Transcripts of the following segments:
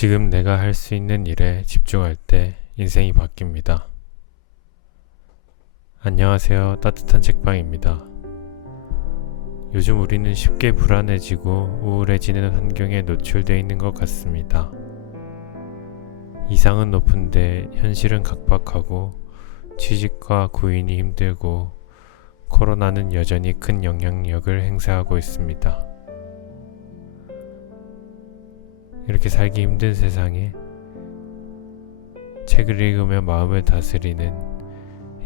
지금 내가 할 수 있는 일에 집중할 때 인생이 바뀝니다. 안녕하세요. 따뜻한 책방입니다. 요즘 우리는 쉽게 불안해지고 우울해지는 환경에 노출되어 있는 것 같습니다. 이상은 높은데 현실은 각박하고 취직과 구인이 힘들고 코로나는 여전히 큰 영향력을 행사하고 있습니다. 이렇게 살기 힘든 세상에 책을 읽으며 마음을 다스리는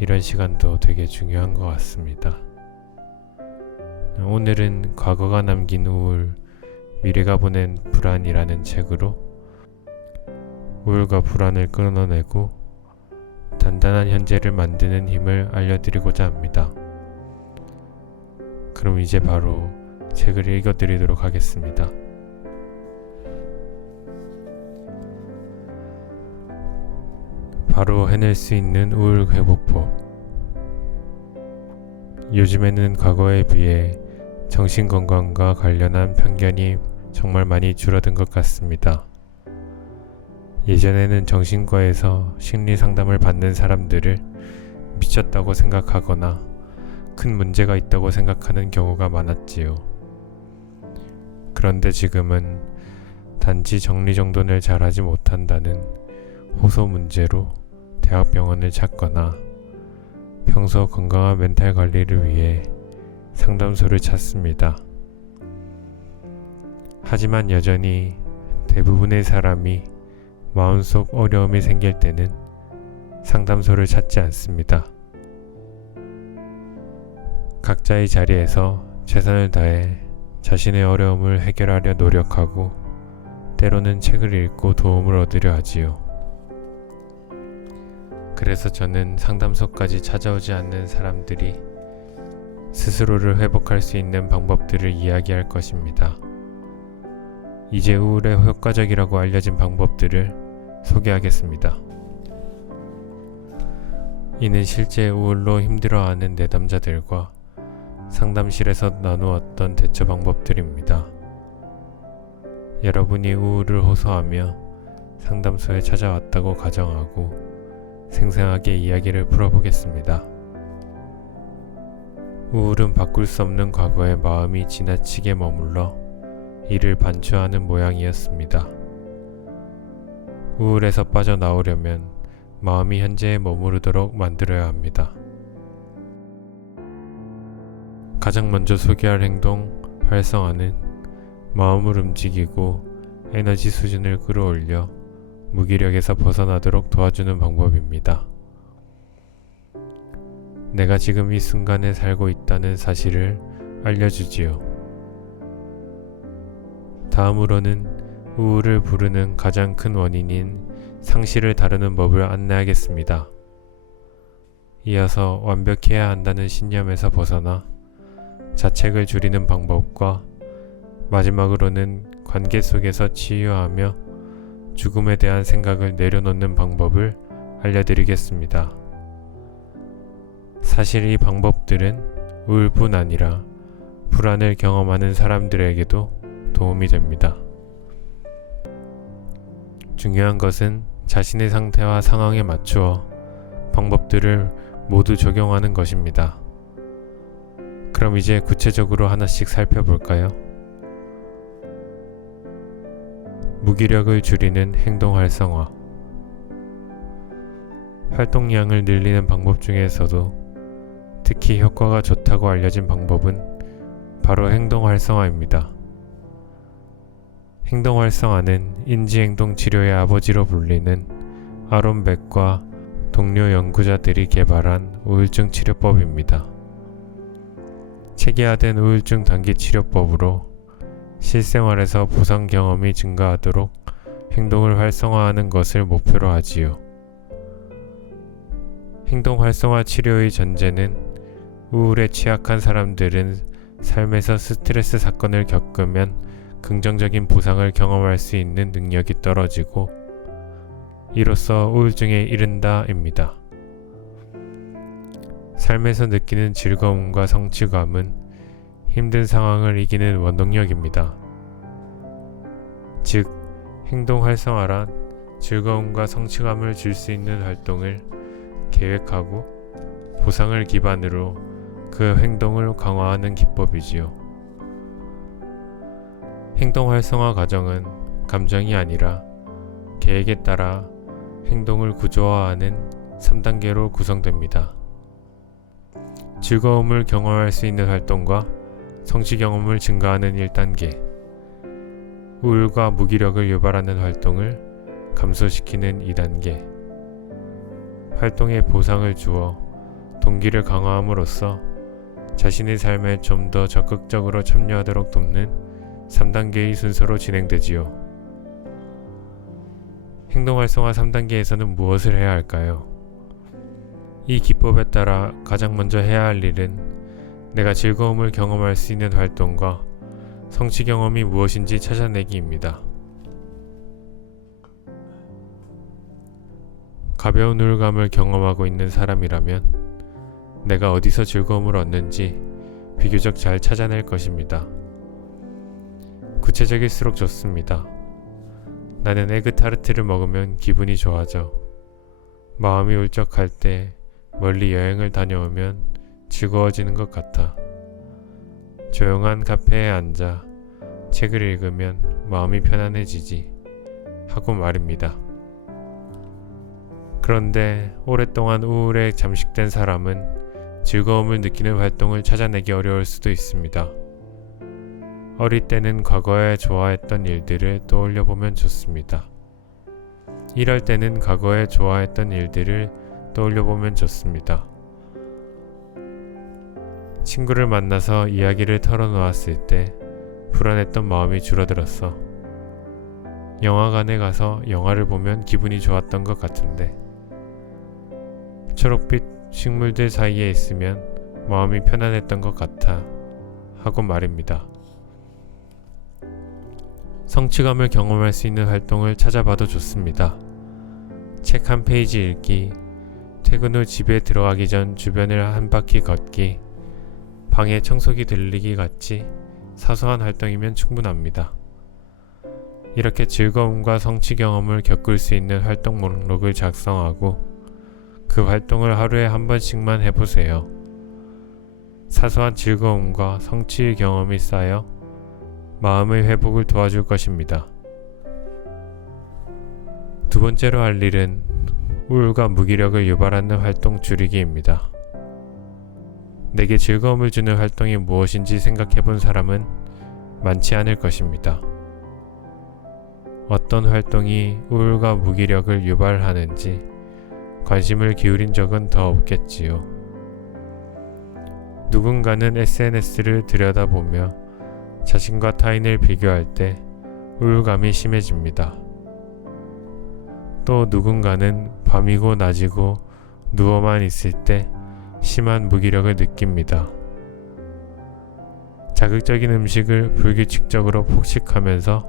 이런 시간도 되게 중요한 것 같습니다. 오늘은 과거가 남긴 우울, 미래가 보낸 불안이라는 책으로 우울과 불안을 끊어내고 단단한 현재를 만드는 힘을 알려드리고자 합니다. 그럼 이제 바로 책을 읽어드리도록 하겠습니다. 바로 해낼 수 있는 우울 회복법. 요즘에는 과거에 비해 정신건강과 관련한 편견이 정말 많이 줄어든 것 같습니다. 예전에는 정신과에서 심리 상담을 받는 사람들을 미쳤다고 생각하거나 큰 문제가 있다고 생각하는 경우가 많았지요. 그런데 지금은 단지 정리정돈을 잘하지 못한다는 호소 문제로 대학병원을 찾거나 평소 건강한 멘탈 관리를 위해 상담소를 찾습니다. 하지만 여전히 대부분의 사람이 마음속 어려움이 생길 때는 상담소를 찾지 않습니다. 각자의 자리에서 최선을 다해 자신의 어려움을 해결하려 노력하고 때로는 책을 읽고 도움을 얻으려 하지요. 그래서 저는 상담소까지 찾아오지 않는 사람들이 스스로를 회복할 수 있는 방법들을 이야기할 것입니다. 이제 우울에 효과적이라고 알려진 방법들을 소개하겠습니다. 이는 실제 우울로 힘들어하는 내담자들과 상담실에서 나누었던 대처 방법들입니다. 여러분이 우울을 호소하며 상담소에 찾아왔다고 가정하고 생생하게 이야기를 풀어보겠습니다. 우울은 바꿀 수 없는 과거의 마음이 지나치게 머물러 이를 반추하는 모양이었습니다. 우울에서 빠져나오려면 마음이 현재에 머무르도록 만들어야 합니다. 가장 먼저 소개할 행동, 활성화는 마음을 움직이고 에너지 수준을 끌어올려 무기력에서 벗어나도록 도와주는 방법입니다. 내가 지금 이 순간에 살고 있다는 사실을 알려주지요. 다음으로는 우울을 부르는 가장 큰 원인인 상실을 다루는 법을 안내하겠습니다. 이어서 완벽해야 한다는 신념에서 벗어나 자책을 줄이는 방법과 마지막으로는 관계 속에서 치유하며 죽음에 대한 생각을 내려놓는 방법을 알려드리겠습니다. 사실 이 방법들은 우울뿐 아니라 불안을 경험하는 사람들에게도 도움이 됩니다. 중요한 것은 자신의 상태와 상황에 맞추어 방법들을 모두 적용하는 것입니다. 그럼 이제 구체적으로 하나씩 살펴볼까요? 무기력을 줄이는 행동 활성화. 활동량을 늘리는 방법 중에서도 특히 효과가 좋다고 알려진 방법은 바로 행동 활성화입니다. 행동 활성화는 인지행동 치료의 아버지로 불리는 아론 벡과 동료 연구자들이 개발한 우울증 치료법입니다. 체계화된 우울증 단기 치료법으로 실생활에서 보상 경험이 증가하도록 행동을 활성화하는 것을 목표로 하지요. 행동 활성화 치료의 전제는 우울에 취약한 사람들은 삶에서 스트레스 사건을 겪으면 긍정적인 보상을 경험할 수 있는 능력이 떨어지고 이로써 우울증에 이른다입니다. 삶에서 느끼는 즐거움과 성취감은 힘든 상황을 이기는 원동력입니다. 즉, 행동 활성화란 즐거움과 성취감을 줄 수 있는 활동을 계획하고 보상을 기반으로 그 행동을 강화하는 기법이지요. 행동 활성화 과정은 감정이 아니라 계획에 따라 행동을 구조화하는 3단계로 구성됩니다. 즐거움을 경험할 수 있는 활동과 성취 경험을 증가하는 1단계, 우울과 무기력을 유발하는 활동을 감소시키는 2단계, 활동에 보상을 주어 동기를 강화함으로써 자신의 삶에 좀 더 적극적으로 참여하도록 돕는 3단계의 순서로 진행되지요. 행동 활성화 3단계에서는 무엇을 해야 할까요? 이 기법에 따라 가장 먼저 해야 할 일은 내가 즐거움을 경험할 수 있는 활동과 성취 경험이 무엇인지 찾아내기입니다. 가벼운 우울감을 경험하고 있는 사람이라면 내가 어디서 즐거움을 얻는지 비교적 잘 찾아낼 것입니다. 구체적일수록 좋습니다. 나는 에그타르트를 먹으면 기분이 좋아져. 마음이 울적할 때 멀리 여행을 다녀오면 즐거워지는 것 같아. 조용한 카페에 앉아 책을 읽으면 마음이 편안해지지 하고 말입니다. 그런데 오랫동안 우울에 잠식된 사람은 즐거움을 느끼는 활동을 찾아내기 어려울 수도 있습니다. 어릴 때는 과거에 좋아했던 일들을 떠올려보면 좋습니다. 일할 때는 과거에 좋아했던 일들을 떠올려보면 좋습니다. 친구를 만나서 이야기를 털어놓았을 때 불안했던 마음이 줄어들었어. 영화관에 가서 영화를 보면 기분이 좋았던 것 같은데 초록빛 식물들 사이에 있으면 마음이 편안했던 것 같아 하고 말입니다. 성취감을 경험할 수 있는 활동을 찾아봐도 좋습니다. 책 한 페이지 읽기, 퇴근 후 집에 들어가기 전 주변을 한 바퀴 걷기, 방에 청소기 들리기 같이 사소한 활동이면 충분합니다. 이렇게 즐거움과 성취 경험을 겪을 수 있는 활동 목록을 작성하고 그 활동을 하루에 한 번씩만 해보세요. 사소한 즐거움과 성취의 경험이 쌓여 마음의 회복을 도와줄 것입니다. 두 번째로 할 일은 우울과 무기력을 유발하는 활동 줄이기입니다. 내게 즐거움을 주는 활동이 무엇인지 생각해본 사람은 많지 않을 것입니다. 어떤 활동이 우울과 무기력을 유발하는지 관심을 기울인 적은 더 없겠지요. 누군가는 SNS를 들여다보며 자신과 타인을 비교할 때 우울감이 심해집니다. 또 누군가는 밤이고 낮이고 누워만 있을 때 심한 무기력을 느낍니다. 자극적인 음식을 불규칙적으로 폭식하면서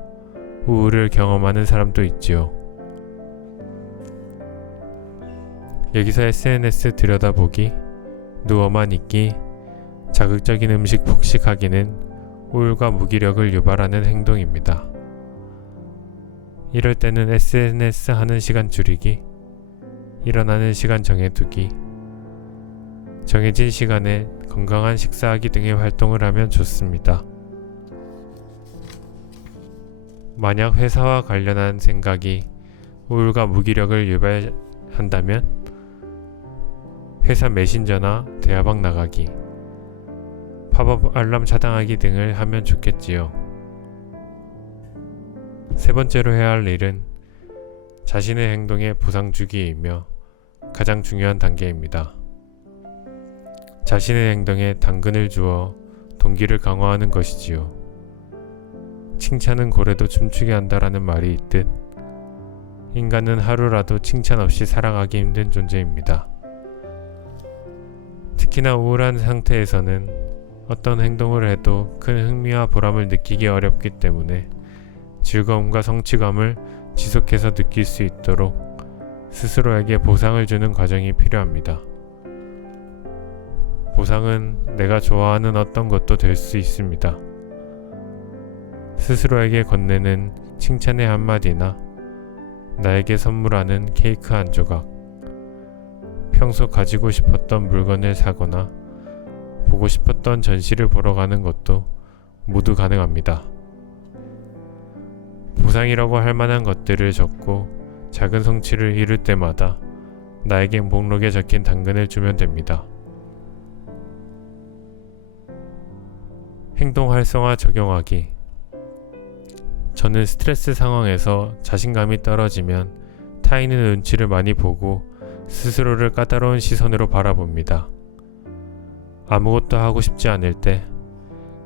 우울을 경험하는 사람도 있지요. 여기서 SNS 들여다보기, 누워만 있기, 자극적인 음식 폭식하기는 우울과 무기력을 유발하는 행동입니다. 이럴 때는 SNS 하는 시간 줄이기, 일어나는 시간 정해두기, 정해진 시간에 건강한 식사하기 등의 활동을 하면 좋습니다. 만약 회사와 관련한 생각이 우울과 무기력을 유발한다면 회사 메신저나 대화방 나가기, 팝업 알람 차단하기 등을 하면 좋겠지요. 세 번째로 해야 할 일은 자신의 행동에 보상 주기이며 가장 중요한 단계입니다. 자신의 행동에 당근을 주어 동기를 강화하는 것이지요. 칭찬은 고래도 춤추게 한다라는 말이 있듯 인간은 하루라도 칭찬 없이 살아가기 힘든 존재입니다. 특히나 우울한 상태에서는 어떤 행동을 해도 큰 흥미와 보람을 느끼기 어렵기 때문에 즐거움과 성취감을 지속해서 느낄 수 있도록 스스로에게 보상을 주는 과정이 필요합니다. 보상은 내가 좋아하는 어떤 것도 될 수 있습니다. 스스로에게 건네는 칭찬의 한마디나 나에게 선물하는 케이크 한 조각, 평소 가지고 싶었던 물건을 사거나 보고 싶었던 전시를 보러 가는 것도 모두 가능합니다. 보상이라고 할 만한 것들을 적고 작은 성취를 이룰 때마다 나에게 목록에 적힌 당근을 주면 됩니다. 행동 활성화 적용하기. 저는 스트레스 상황에서 자신감이 떨어지면 타인의 눈치를 많이 보고 스스로를 까다로운 시선으로 바라봅니다. 아무것도 하고 싶지 않을 때,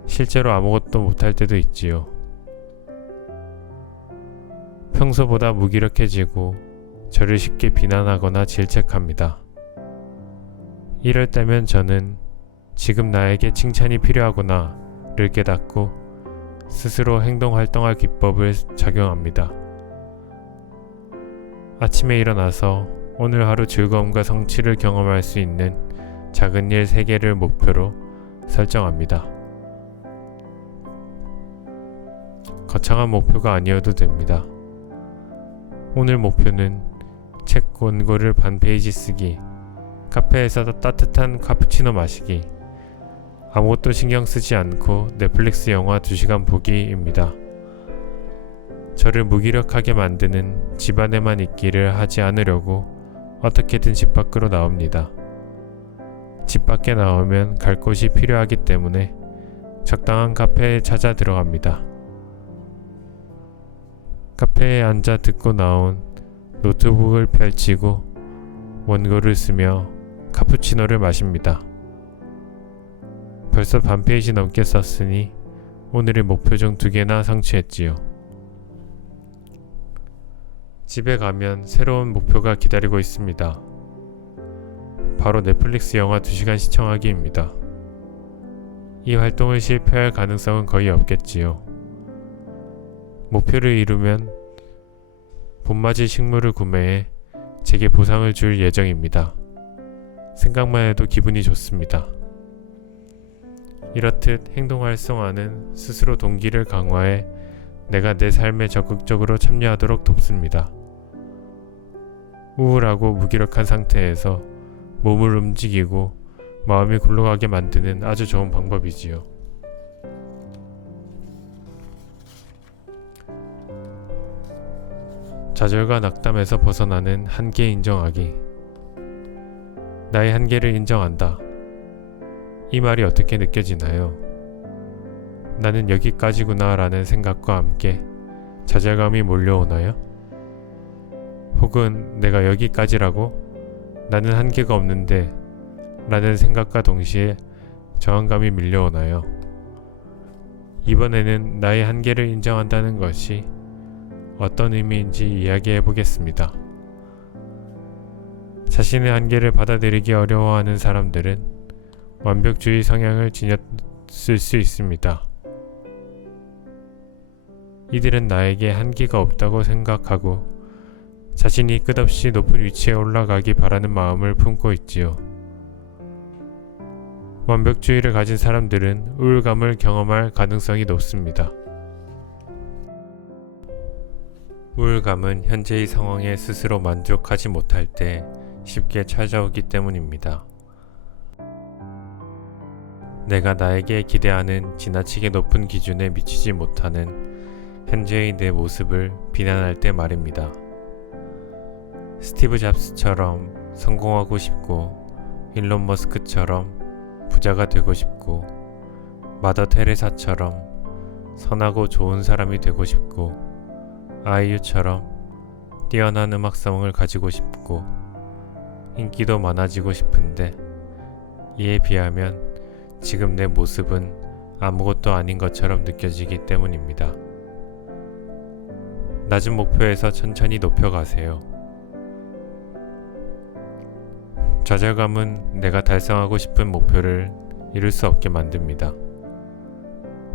실제로 아무것도 못할 때도 있지요. 평소보다 무기력해지고 저를 쉽게 비난하거나 질책합니다. 이럴 때면 저는 지금 나에게 칭찬이 필요하구나를 깨닫고 스스로 행동 활동할 기법을 적용합니다. 아침에 일어나서 오늘 하루 즐거움과 성취를 경험할 수 있는 작은 일 3개를 목표로 설정합니다. 거창한 목표가 아니어도 됩니다. 오늘 목표는 책 원고를 반 페이지 쓰기, 카페에서 따뜻한 카푸치노 마시기, 아무것도 신경 쓰지 않고 넷플릭스 영화 2시간 보기입니다. 저를 무기력하게 만드는 집안에만 있기를 하지 않으려고 어떻게든 집 밖으로 나옵니다. 집 밖에 나오면 갈 곳이 필요하기 때문에 적당한 카페에 찾아 들어갑니다. 카페에 앉아 듣고 나온 노트북을 펼치고 원고를 쓰며 카푸치노를 마십니다. 벌써 반 페이지 넘게 썼으니 오늘의 목표 중 2개나 성취했지요. 집에 가면 새로운 목표가 기다리고 있습니다. 바로 넷플릭스 영화 2시간 시청하기입니다. 이 활동을 실패할 가능성은 거의 없겠지요. 목표를 이루면 봄맞이 식물을 구매해 제게 보상을 줄 예정입니다. 생각만 해도 기분이 좋습니다. 이렇듯 행동 활성화는 스스로 동기를 강화해 내가 내 삶에 적극적으로 참여하도록 돕습니다. 우울하고 무기력한 상태에서 몸을 움직이고 마음이 굴러가게 만드는 아주 좋은 방법이지요. 좌절과 낙담에서 벗어나는 한계 인정하기. 나의 한계를 인정한다. 이 말이 어떻게 느껴지나요? 나는 여기까지구나 라는 생각과 함께 좌절감이 몰려오나요? 혹은 내가 여기까지라고? 나는 한계가 없는데 라는 생각과 동시에 저항감이 밀려오나요? 이번에는 나의 한계를 인정한다는 것이 어떤 의미인지 이야기해 보겠습니다. 자신의 한계를 받아들이기 어려워하는 사람들은 완벽주의 성향을 지녔을 수 있습니다. 이들은 나에게 한계가 없다고 생각하고 자신이 끝없이 높은 위치에 올라가기 바라는 마음을 품고 있지요. 완벽주의를 가진 사람들은 우울감을 경험할 가능성이 높습니다. 우울감은 현재의 상황에 스스로 만족하지 못할 때 쉽게 찾아오기 때문입니다. 내가 나에게 기대하는 지나치게 높은 기준에 미치지 못하는 현재의 내 모습을 비난할 때 말입니다. 스티브 잡스처럼 성공하고 싶고 일론 머스크처럼 부자가 되고 싶고 마더 테레사처럼 선하고 좋은 사람이 되고 싶고 아이유처럼 뛰어난 음악성을 가지고 싶고 인기도 많아지고 싶은데 이에 비하면 지금 내 모습은 아무것도 아닌 것처럼 느껴지기 때문입니다. 낮은 목표에서 천천히 높여가세요. 좌절감은 내가 달성하고 싶은 목표를 이룰 수 없게 만듭니다.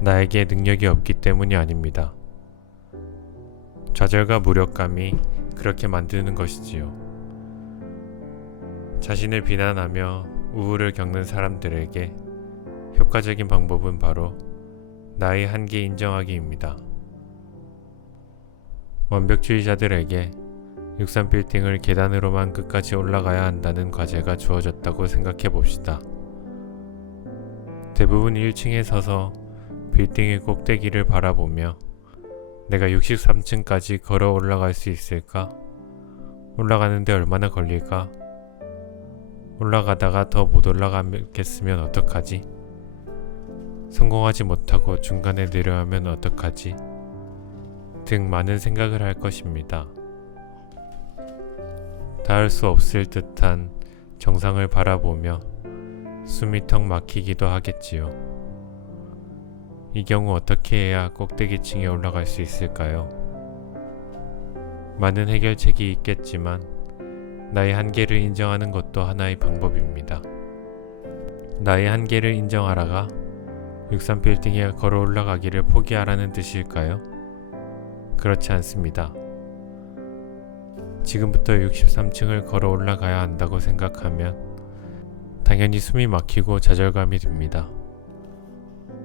나에게 능력이 없기 때문이 아닙니다. 좌절과 무력감이 그렇게 만드는 것이지요. 자신을 비난하며 우울을 겪는 사람들에게 효과적인 방법은 바로 나의 한계 인정하기입니다. 완벽주의자들에게 63빌딩을 계단으로만 끝까지 올라가야 한다는 과제가 주어졌다고 생각해 봅시다. 대부분 1층에 서서 빌딩의 꼭대기를 바라보며 내가 63층까지 걸어 올라갈 수 있을까? 올라가는데 얼마나 걸릴까? 올라가다가 더 못 올라가겠으면 어떡하지? 성공하지 못하고 중간에 내려가면 어떡하지? 등 많은 생각을 할 것입니다. 닿을 수 없을 듯한 정상을 바라보며 숨이 턱 막히기도 하겠지요. 이 경우 어떻게 해야 꼭대기층에 올라갈 수 있을까요? 많은 해결책이 있겠지만 나의 한계를 인정하는 것도 하나의 방법입니다. 나의 한계를 인정하라가 63빌딩에 걸어 올라가기를 포기하라는 뜻일까요? 그렇지 않습니다. 지금부터 63층을 걸어 올라가야 한다고 생각하면 당연히 숨이 막히고 좌절감이 듭니다.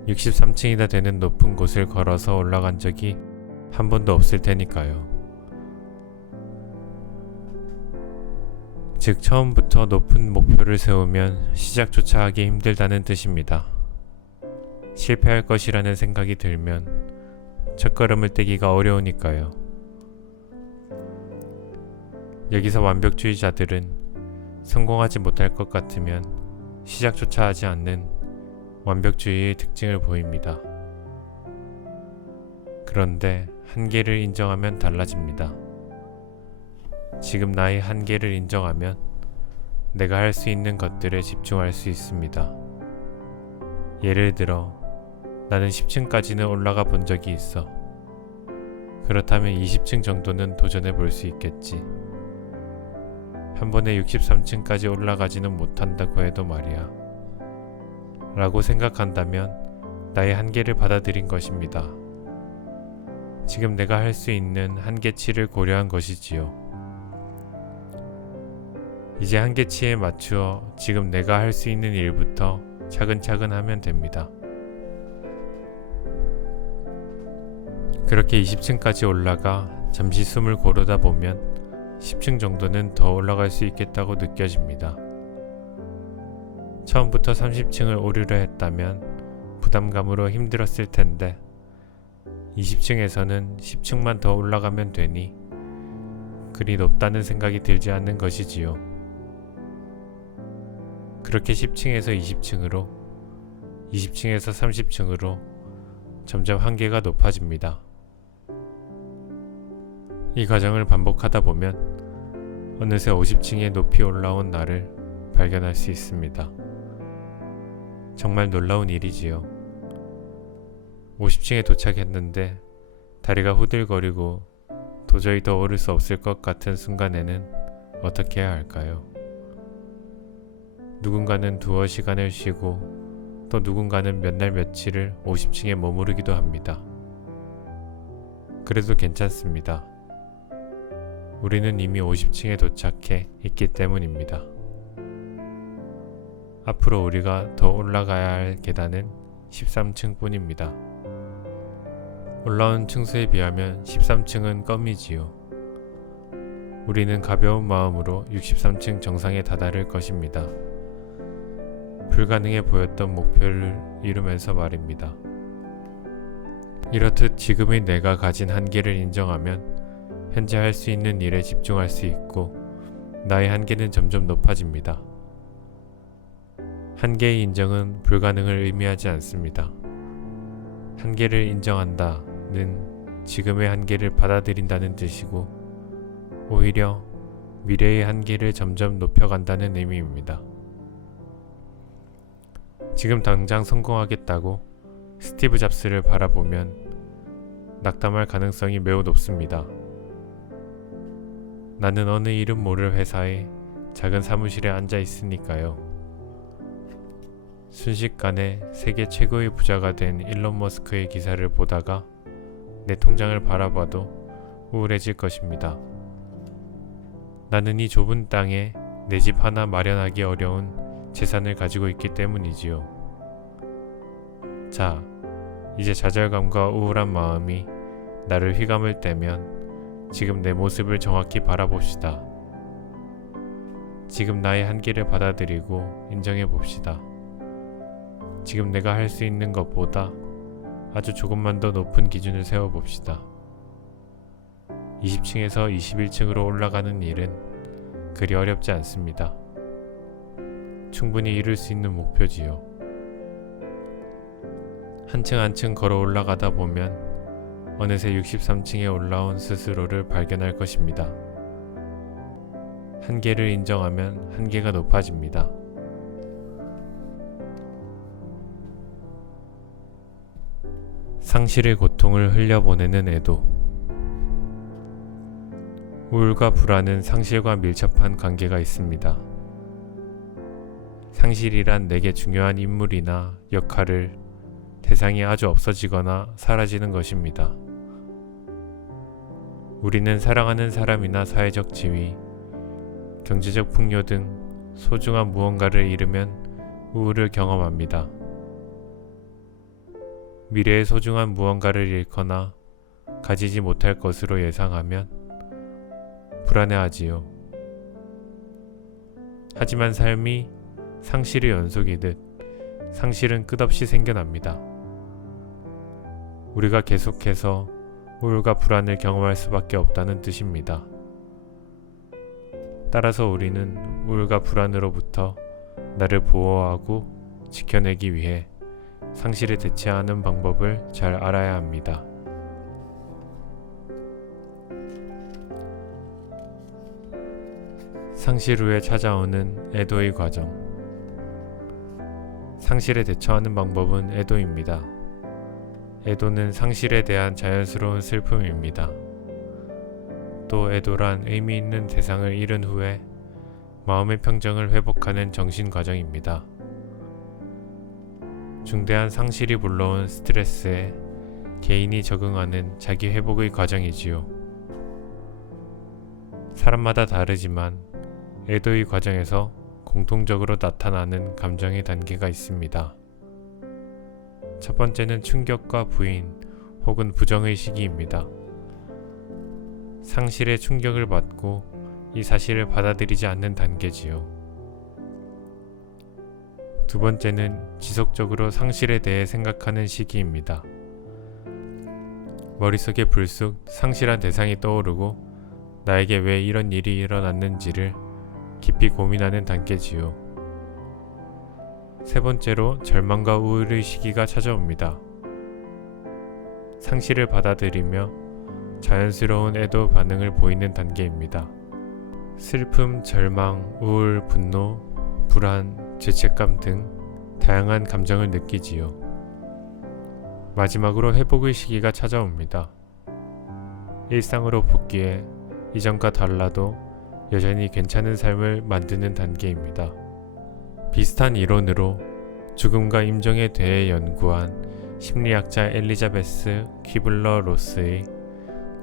63층이나 되는 높은 곳을 걸어서 올라간 적이 한 번도 없을 테니까요. 즉 처음부터 높은 목표를 세우면 시작조차 하기 힘들다는 뜻입니다. 실패할 것이라는 생각이 들면 첫걸음을 떼기가 어려우니까요. 여기서 완벽주의자들은 성공하지 못할 것 같으면 시작조차 하지 않는 완벽주의의 특징을 보입니다. 그런데 한계를 인정하면 달라집니다. 지금 나의 한계를 인정하면 내가 할 수 있는 것들에 집중할 수 있습니다. 예를 들어 나는 10층까지는 올라가 본 적이 있어. 그렇다면 20층 정도는 도전해 볼 수 있겠지. 한 번에 63층까지 올라가지는 못한다고 해도 말이야. 라고 생각한다면 나의 한계를 받아들인 것입니다. 지금 내가 할 수 있는 한계치를 고려한 것이지요. 이제 한계치에 맞추어 지금 내가 할 수 있는 일부터 차근차근 하면 됩니다. 그렇게 20층까지 올라가 잠시 숨을 고르다 보면 10층 정도는 더 올라갈 수 있겠다고 느껴집니다. 처음부터 30층을 오르려 했다면 부담감으로 힘들었을 텐데 20층에서는 10층만 더 올라가면 되니 그리 높다는 생각이 들지 않는 것이지요. 그렇게 10층에서 20층으로, 20층에서 30층으로 점점 한계가 높아집니다. 이 과정을 반복하다 보면 어느새 50층에 높이 올라온 나를 발견할 수 있습니다. 정말 놀라운 일이지요. 50층에 도착했는데 다리가 후들거리고 도저히 더 오를 수 없을 것 같은 순간에는 어떻게 해야 할까요? 누군가는 두어 시간을 쉬고 또 누군가는 몇 날 며칠을 50층에 머무르기도 합니다. 그래도 괜찮습니다. 우리는 이미 50층에 도착해 있기 때문입니다. 앞으로 우리가 더 올라가야 할 계단은 13층 뿐입니다. 올라온 층수에 비하면 13층은 껌이지요. 우리는 가벼운 마음으로 63층 정상에 다다를 것입니다. 불가능해 보였던 목표를 이루면서 말입니다. 이렇듯 지금의 내가 가진 한계를 인정하면 현재 할 수 있는 일에 집중할 수 있고 나의 한계는 점점 높아집니다. 한계의 인정은 불가능을 의미하지 않습니다. 한계를 인정한다는 지금의 한계를 받아들인다는 뜻이고 오히려 미래의 한계를 점점 높여간다는 의미입니다. 지금 당장 성공하겠다고 스티브 잡스를 바라보면 낙담할 가능성이 매우 높습니다. 나는 어느 이름 모를 회사의 작은 사무실에 앉아 있으니까요. 순식간에 세계 최고의 부자가 된 일론 머스크의 기사를 보다가 내 통장을 바라봐도 우울해질 것입니다. 나는 이 좁은 땅에 내 집 하나 마련하기 어려운 재산을 가지고 있기 때문이지요. 자, 이제 좌절감과 우울한 마음이 나를 휘감을 때면 지금 내 모습을 정확히 바라봅시다. 지금 나의 한계를 받아들이고 인정해 봅시다. 지금 내가 할 수 있는 것보다 아주 조금만 더 높은 기준을 세워 봅시다. 20층에서 21층으로 올라가는 일은 그리 어렵지 않습니다. 충분히 이룰 수 있는 목표지요. 한 층 한 층 걸어 올라가다 보면 어느새 63층에 올라온 스스로를 발견할 것입니다. 한계를 인정하면 한계가 높아집니다. 상실의 고통을 흘려보내는 애도. 우울과 불안은 상실과 밀접한 관계가 있습니다. 상실이란 내게 중요한 인물이나 역할을 대상이 아주 없어지거나 사라지는 것입니다. 우리는 사랑하는 사람이나 사회적 지위, 경제적 풍요 등 소중한 무언가를 잃으면 우울을 경험합니다. 미래의 소중한 무언가를 잃거나 가지지 못할 것으로 예상하면 불안해하지요. 하지만 삶이 상실의 연속이듯 상실은 끝없이 생겨납니다. 우리가 계속해서 우울과 불안을 경험할 수밖에 없다는 뜻입니다. 따라서 우리는 우울과 불안으로부터 나를 보호하고 지켜내기 위해 상실에 대처하는 방법을 잘 알아야 합니다. 상실 후에 찾아오는 애도의 과정. 상실에 대처하는 방법은 애도입니다. 애도는 상실에 대한 자연스러운 슬픔입니다. 또 애도란 의미 있는 대상을 잃은 후에 마음의 평정을 회복하는 정신 과정입니다. 중대한 상실이 불러온 스트레스에 개인이 적응하는 자기 회복의 과정이지요. 사람마다 다르지만 애도의 과정에서 공통적으로 나타나는 감정의 단계가 있습니다. 첫 번째는 충격과 부인 혹은 부정의 시기입니다. 상실의 충격을 받고 이 사실을 받아들이지 않는 단계지요. 두 번째는 지속적으로 상실에 대해 생각하는 시기입니다. 머릿속에 불쑥 상실한 대상이 떠오르고 나에게 왜 이런 일이 일어났는지를 깊이 고민하는 단계지요. 세 번째로 절망과 우울의 시기가 찾아옵니다. 상실을 받아들이며 자연스러운 애도 반응을 보이는 단계입니다. 슬픔, 절망, 우울, 분노, 불안, 죄책감 등 다양한 감정을 느끼지요. 마지막으로 회복의 시기가 찾아옵니다. 일상으로 복귀해 이전과 달라도 여전히 괜찮은 삶을 만드는 단계입니다. 비슷한 이론으로 죽음과 임종에 대해 연구한 심리학자 엘리자베스 퀴블러 로스의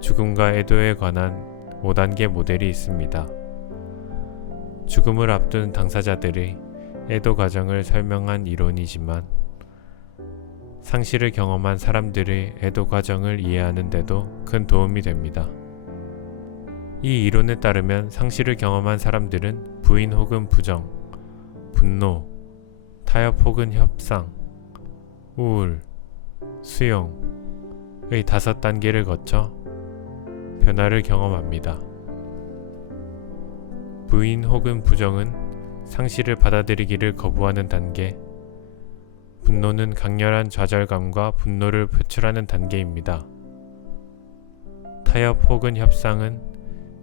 죽음과 애도에 관한 5단계 모델이 있습니다. 죽음을 앞둔 당사자들의 애도 과정을 설명한 이론이지만 상실을 경험한 사람들의 애도 과정을 이해하는 데도 큰 도움이 됩니다. 이 이론에 따르면 상실을 경험한 사람들은 부인 혹은 부정, 분노, 타협 혹은 협상, 우울, 수용의 5단계를 거쳐 변화를 경험합니다. 부인 혹은 부정은 상실을 받아들이기를 거부하는 단계, 분노는 강렬한 좌절감과 분노를 표출하는 단계입니다. 타협 혹은 협상은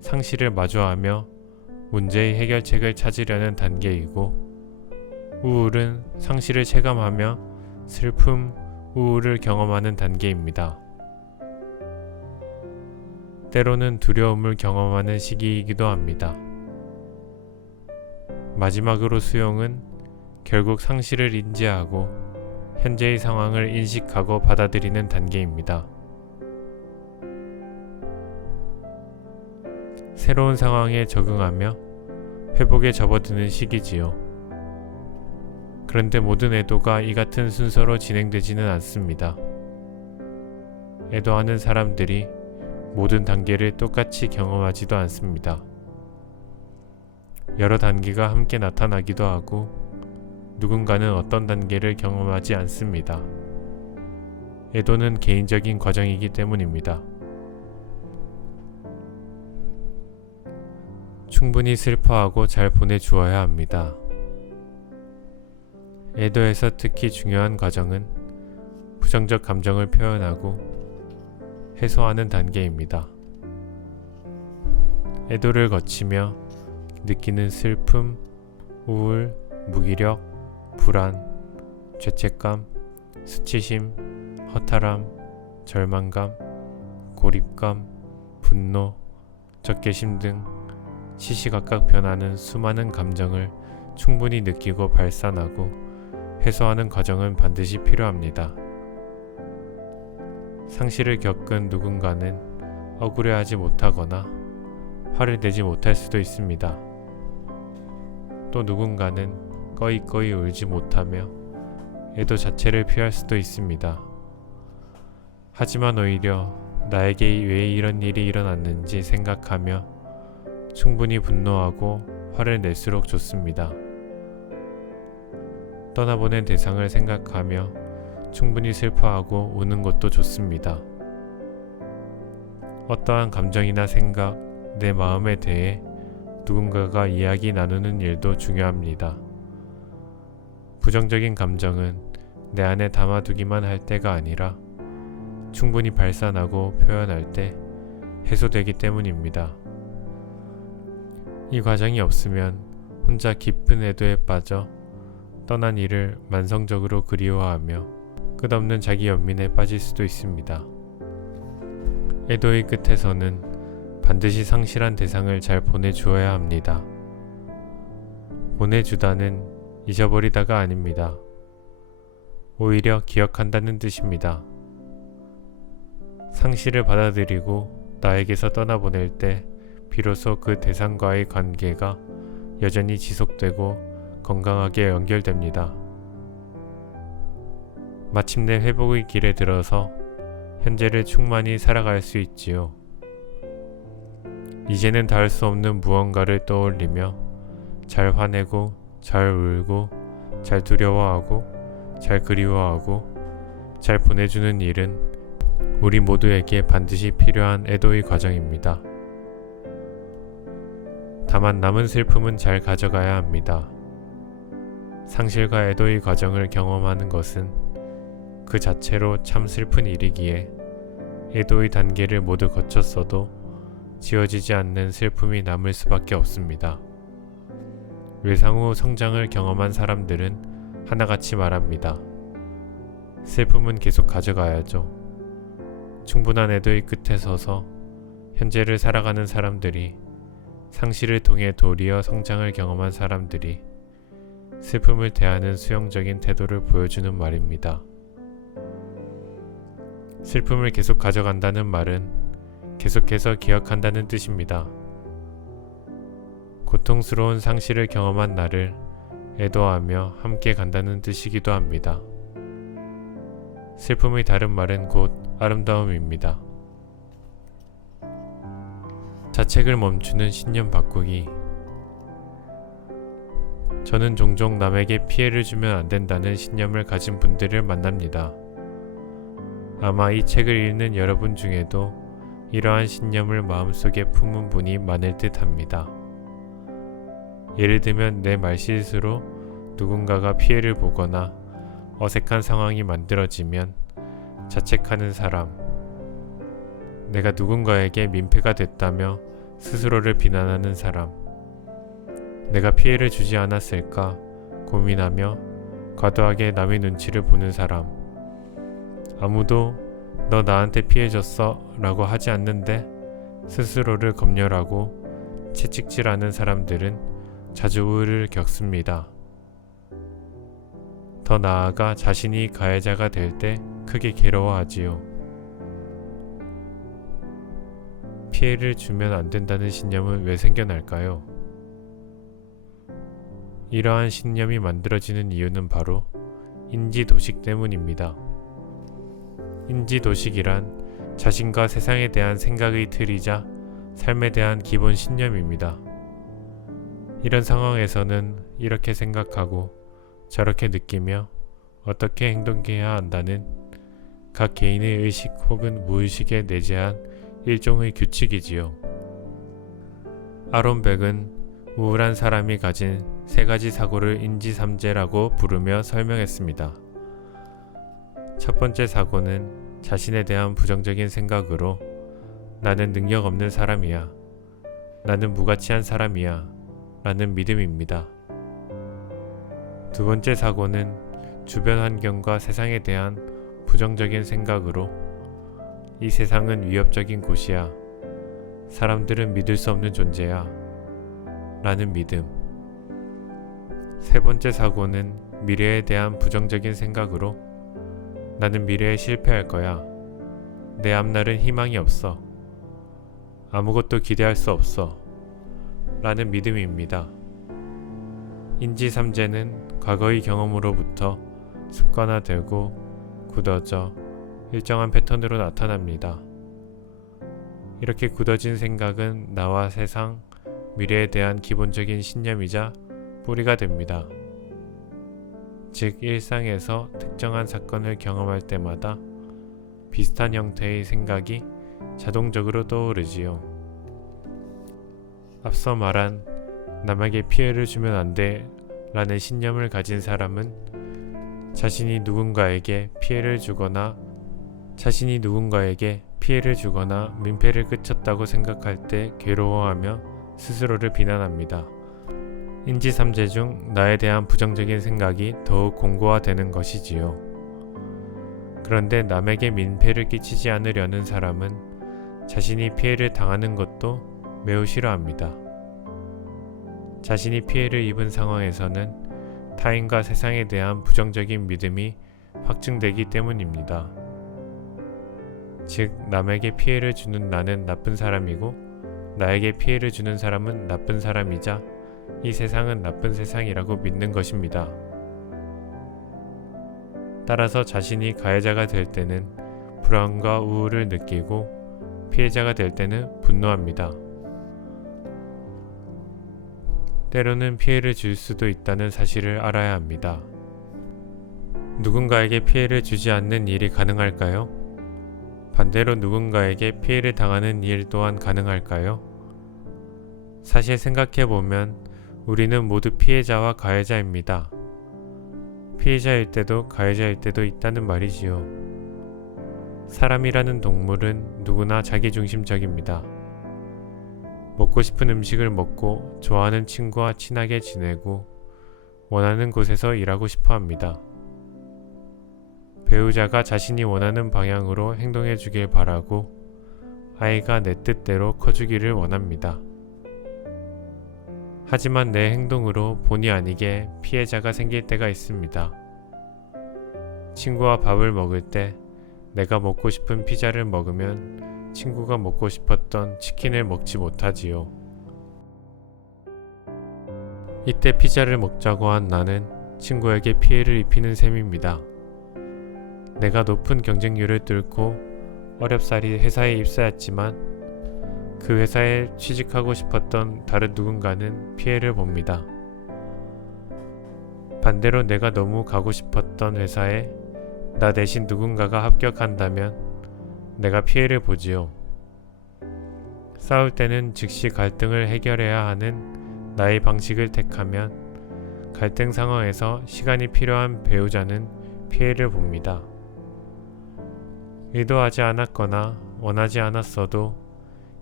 상실을 마주하며 문제의 해결책을 찾으려는 단계이고, 우울은 상실을 체감하며 슬픔, 우울을 경험하는 단계입니다. 때로는 두려움을 경험하는 시기이기도 합니다. 마지막으로 수용은 결국 상실을 인지하고 현재의 상황을 인식하고 받아들이는 단계입니다. 새로운 상황에 적응하며 회복에 접어드는 시기지요. 그런데 모든 애도가 이 같은 순서로 진행되지는 않습니다. 애도하는 사람들이 모든 단계를 똑같이 경험하지도 않습니다. 여러 단계가 함께 나타나기도 하고 누군가는 어떤 단계를 경험하지 않습니다. 애도는 개인적인 과정이기 때문입니다. 충분히 슬퍼하고 잘 보내주어야 합니다. 애도에서 특히 중요한 과정은 부정적 감정을 표현하고 해소하는 단계입니다. 애도를 거치며 느끼는 슬픔, 우울, 무기력, 불안, 죄책감, 수치심, 허탈함, 절망감, 고립감, 분노, 적개심 등 시시각각 변하는 수많은 감정을 충분히 느끼고 발산하고 해소하는 과정은 반드시 필요합니다. 상실을 겪은 누군가는 억울해하지 못하거나 화를 내지 못할 수도 있습니다. 또 누군가는 꺼이꺼이 울지 못하며 애도 자체를 피할 수도 있습니다. 하지만 오히려 나에게 왜 이런 일이 일어났는지 생각하며 충분히 분노하고 화를 낼수록 좋습니다. 떠나보낸 대상을 생각하며 충분히 슬퍼하고 우는 것도 좋습니다. 어떠한 감정이나 생각, 내 마음에 대해 누군가가 이야기 나누는 일도 중요합니다. 부정적인 감정은 내 안에 담아두기만 할 때가 아니라 충분히 발산하고 표현할 때 해소되기 때문입니다. 이 과정이 없으면 혼자 깊은 애도에 빠져 떠난 이를 만성적으로 그리워하며 끝없는 자기 연민에 빠질 수도 있습니다. 애도의 끝에서는 반드시 상실한 대상을 잘 보내주어야 합니다. 보내주다는 잊어버리다가 아닙니다. 오히려 기억한다는 뜻입니다. 상실을 받아들이고 나에게서 떠나보낼 때 비로소 그 대상과의 관계가 여전히 지속되고 건강하게 연결됩니다. 마침내 회복의 길에 들어서 현재를 충만히 살아갈 수 있지요. 이제는 닿을 수 없는 무언가를 떠올리며 잘 화내고 잘 울고 잘 두려워하고 잘 그리워하고 잘 보내주는 일은 우리 모두에게 반드시 필요한 애도의 과정입니다. 다만 남은 슬픔은 잘 가져가야 합니다. 상실과 애도의 과정을 경험하는 것은 그 자체로 참 슬픈 일이기에 애도의 단계를 모두 거쳤어도 지워지지 않는 슬픔이 남을 수밖에 없습니다. 외상후 성장을 경험한 사람들은 하나같이 말합니다. 슬픔은 계속 가져가야죠. 충분한 애도의 끝에 서서 현재를 살아가는 사람들이, 상실을 통해 도리어 성장을 경험한 사람들이 슬픔을 대하는 수용적인 태도를 보여주는 말입니다. 슬픔을 계속 가져간다는 말은 계속해서 기억한다는 뜻입니다. 고통스러운 상실을 경험한 나를 애도하며 함께 간다는 뜻이기도 합니다. 슬픔의 다른 말은 곧 아름다움입니다. 자책을 멈추는 신념 바꾸기. 저는 종종 남에게 피해를 주면 안 된다는 신념을 가진 분들을 만납니다. 아마 이 책을 읽는 여러분 중에도 이러한 신념을 마음속에 품은 분이 많을 듯 합니다. 예를 들면 내 말실수로 누군가가 피해를 보거나 어색한 상황이 만들어지면 자책하는 사람, 내가 누군가에게 민폐가 됐다며 스스로를 비난하는 사람, 내가 피해를 주지 않았을까 고민하며 과도하게 남의 눈치를 보는 사람, 아무도 너 나한테 피해 줬어 라고 하지 않는데 스스로를 검열하고 채찍질하는 사람들은 자주 우울을 겪습니다. 더 나아가 자신이 가해자가 될 때 크게 괴로워하지요. 피해를 주면 안 된다는 신념은 왜 생겨날까요? 이러한 신념이 만들어지는 이유는 바로 인지도식 때문입니다. 인지도식이란 자신과 세상에 대한 생각의 틀이자 삶에 대한 기본 신념입니다. 이런 상황에서는 이렇게 생각하고 저렇게 느끼며 어떻게 행동해야 한다는 각 개인의 의식 혹은 무의식에 내재한 일종의 규칙이지요. 아론 벡은 우울한 사람이 가진 세 가지 사고를 인지삼재라고 부르며 설명했습니다. 첫 번째 사고는 자신에 대한 부정적인 생각으로 나는 능력 없는 사람이야, 나는 무가치한 사람이야 라는 믿음입니다. 두 번째 사고는 주변 환경과 세상에 대한 부정적인 생각으로 이 세상은 위협적인 곳이야, 사람들은 믿을 수 없는 존재야 라는 믿음. 세 번째 사고는 미래에 대한 부정적인 생각으로 나는 미래에 실패할 거야, 내 앞날은 희망이 없어, 아무것도 기대할 수 없어 라는 믿음입니다. 인지삼재는 과거의 경험으로부터 습관화되고 굳어져 일정한 패턴으로 나타납니다. 이렇게 굳어진 생각은 나와 세상, 미래에 대한 기본적인 신념이자 뿌리가 됩니다. 즉, 일상에서 특정한 사건을 경험할 때마다 비슷한 형태의 생각이 자동적으로 떠오르지요. 앞서 말한 남에게 피해를 주면 안 돼 라는 신념을 가진 사람은 자신이 누군가에게 피해를 주거나 민폐를 끼쳤다고 생각할 때 괴로워하며 스스로를 비난합니다. 인지삼재 중 나에 대한 부정적인 생각이 더욱 공고화되는 것이지요. 그런데 남에게 민폐를 끼치지 않으려는 사람은 자신이 피해를 당하는 것도 매우 싫어합니다. 자신이 피해를 입은 상황에서는 타인과 세상에 대한 부정적인 믿음이 확증되기 때문입니다. 즉, 남에게 피해를 주는 나는 나쁜 사람이고 나에게 피해를 주는 사람은 나쁜 사람이자 이 세상은 나쁜 세상이라고 믿는 것입니다. 따라서 자신이 가해자가 될 때는 불안과 우울을 느끼고 피해자가 될 때는 분노합니다. 때로는 피해를 줄 수도 있다는 사실을 알아야 합니다. 누군가에게 피해를 주지 않는 일이 가능할까요? 반대로 누군가에게 피해를 당하는 일 또한 가능할까요? 사실 생각해보면 우리는 모두 피해자와 가해자입니다. 피해자일 때도 가해자일 때도 있다는 말이지요. 사람이라는 동물은 누구나 자기중심적입니다. 먹고 싶은 음식을 먹고 좋아하는 친구와 친하게 지내고 원하는 곳에서 일하고 싶어 합니다. 배우자가 자신이 원하는 방향으로 행동해 주길 바라고 아이가 내 뜻대로 커주기를 원합니다. 하지만 내 행동으로 본의 아니게 피해자가 생길 때가 있습니다. 친구와 밥을 먹을 때 내가 먹고 싶은 피자를 먹으면 친구가 먹고 싶었던 치킨을 먹지 못하지요. 이때 피자를 먹자고 한 나는 친구에게 피해를 입히는 셈입니다. 내가 높은 경쟁률을 뚫고 어렵사리 회사에 입사했지만 그 회사에 취직하고 싶었던 다른 누군가는 피해를 봅니다. 반대로 내가 너무 가고 싶었던 회사에 나 대신 누군가가 합격한다면 내가 피해를 보지요. 싸울 때는 즉시 갈등을 해결해야 하는 나의 방식을 택하면 갈등 상황에서 시간이 필요한 배우자는 피해를 봅니다. 의도하지 않았거나 원하지 않았어도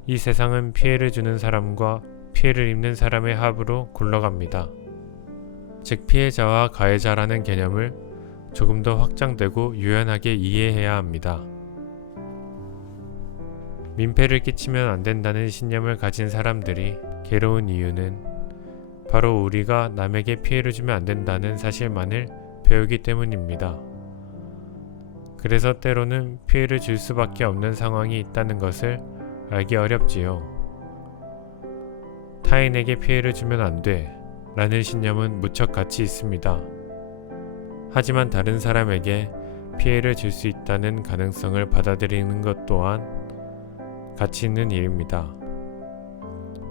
이 세상은 피해를 주는 사람과 피해를 입는 사람의 합으로 굴러갑니다. 즉, 피해자와 가해자라는 개념을 조금 더 확장되고 유연하게 이해해야 합니다. 민폐를 끼치면 안 된다는 신념을 가진 사람들이 괴로운 이유는 바로 우리가 남에게 피해를 주면 안 된다는 사실만을 배우기 때문입니다. 그래서 때로는 피해를 줄 수밖에 없는 상황이 있다는 것을 알기 어렵지요. 타인에게 피해를 주면 안 돼 라는 신념은 무척 가치 있습니다. 하지만 다른 사람에게 피해를 줄 수 있다는 가능성을 받아들이는 것 또한 가치 있는 일입니다.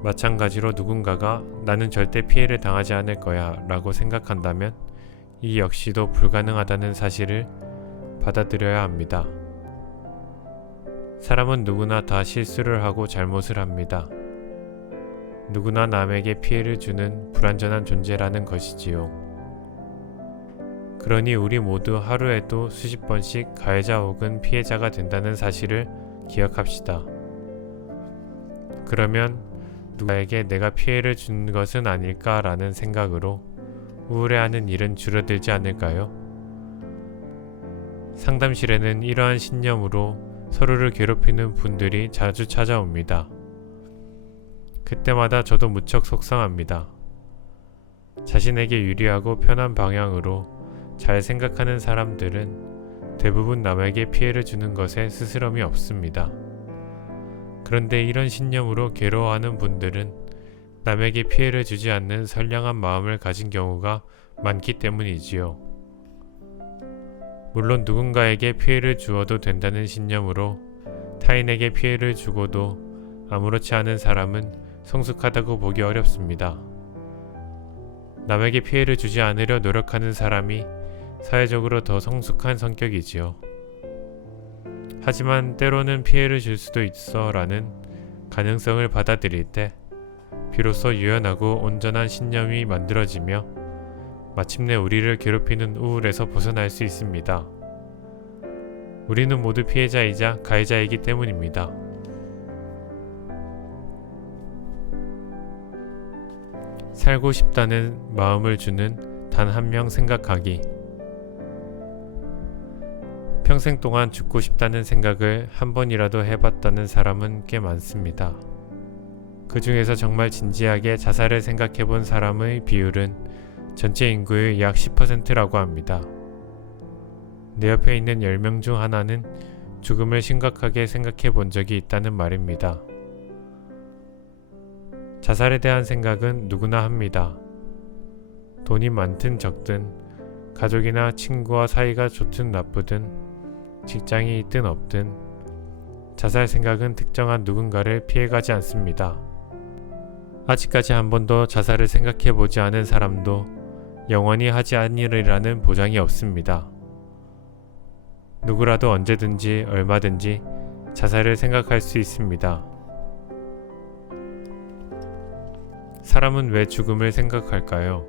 마찬가지로 누군가가 나는 절대 피해를 당하지 않을 거야 라고 생각한다면 이 역시도 불가능하다는 사실을 받아들여야 합니다. 사람은 누구나 다 실수를 하고 잘못을 합니다. 누구나 남에게 피해를 주는 불완전한 존재라는 것이지요. 그러니 우리 모두 하루에도 수십 번씩 가해자 혹은 피해자가 된다는 사실을 기억합시다. 그러면 누군가에게 내가 피해를 준 것은 아닐까라는 생각으로 우울해하는 일은 줄어들지 않을까요? 상담실에는 이러한 신념으로 서로를 괴롭히는 분들이 자주 찾아옵니다. 그때마다 저도 무척 속상합니다. 자신에게 유리하고 편한 방향으로 잘 생각하는 사람들은 대부분 남에게 피해를 주는 것에 스스럼이 없습니다. 그런데 이런 신념으로 괴로워하는 분들은 남에게 피해를 주지 않는 선량한 마음을 가진 경우가 많기 때문이지요. 물론 누군가에게 피해를 주어도 된다는 신념으로 타인에게 피해를 주고도 아무렇지 않은 사람은 성숙하다고 보기 어렵습니다. 남에게 피해를 주지 않으려 노력하는 사람이 사회적으로 더 성숙한 성격이지요. 하지만 때로는 피해를 줄 수도 있어 라는 가능성을 받아들일 때 비로소 유연하고 온전한 신념이 만들어지며 마침내 우리를 괴롭히는 우울에서 벗어날 수 있습니다. 우리는 모두 피해자이자 가해자이기 때문입니다. 살고 싶다는 마음을 주는 단 한 명 생각하기. 평생 동안 죽고 싶다는 생각을 한 번이라도 해봤다는 사람은 꽤 많습니다. 그 중에서 정말 진지하게 자살을 생각해본 사람의 비율은 전체 인구의 약 10%라고 합니다. 내 옆에 있는 10명 중 하나는 죽음을 심각하게 생각해 본 적이 있다는 말입니다. 자살에 대한 생각은 누구나 합니다. 돈이 많든 적든, 가족이나 친구와 사이가 좋든 나쁘든, 직장이 있든 없든 자살 생각은 특정한 누군가를 피해가지 않습니다. 아직까지 한 번도 자살을 생각해보지 않은 사람도 영원히 하지 않으리라는 보장이 없습니다. 누구라도 언제든지 얼마든지 자살을 생각할 수 있습니다. 사람은 왜 죽음을 생각할까요?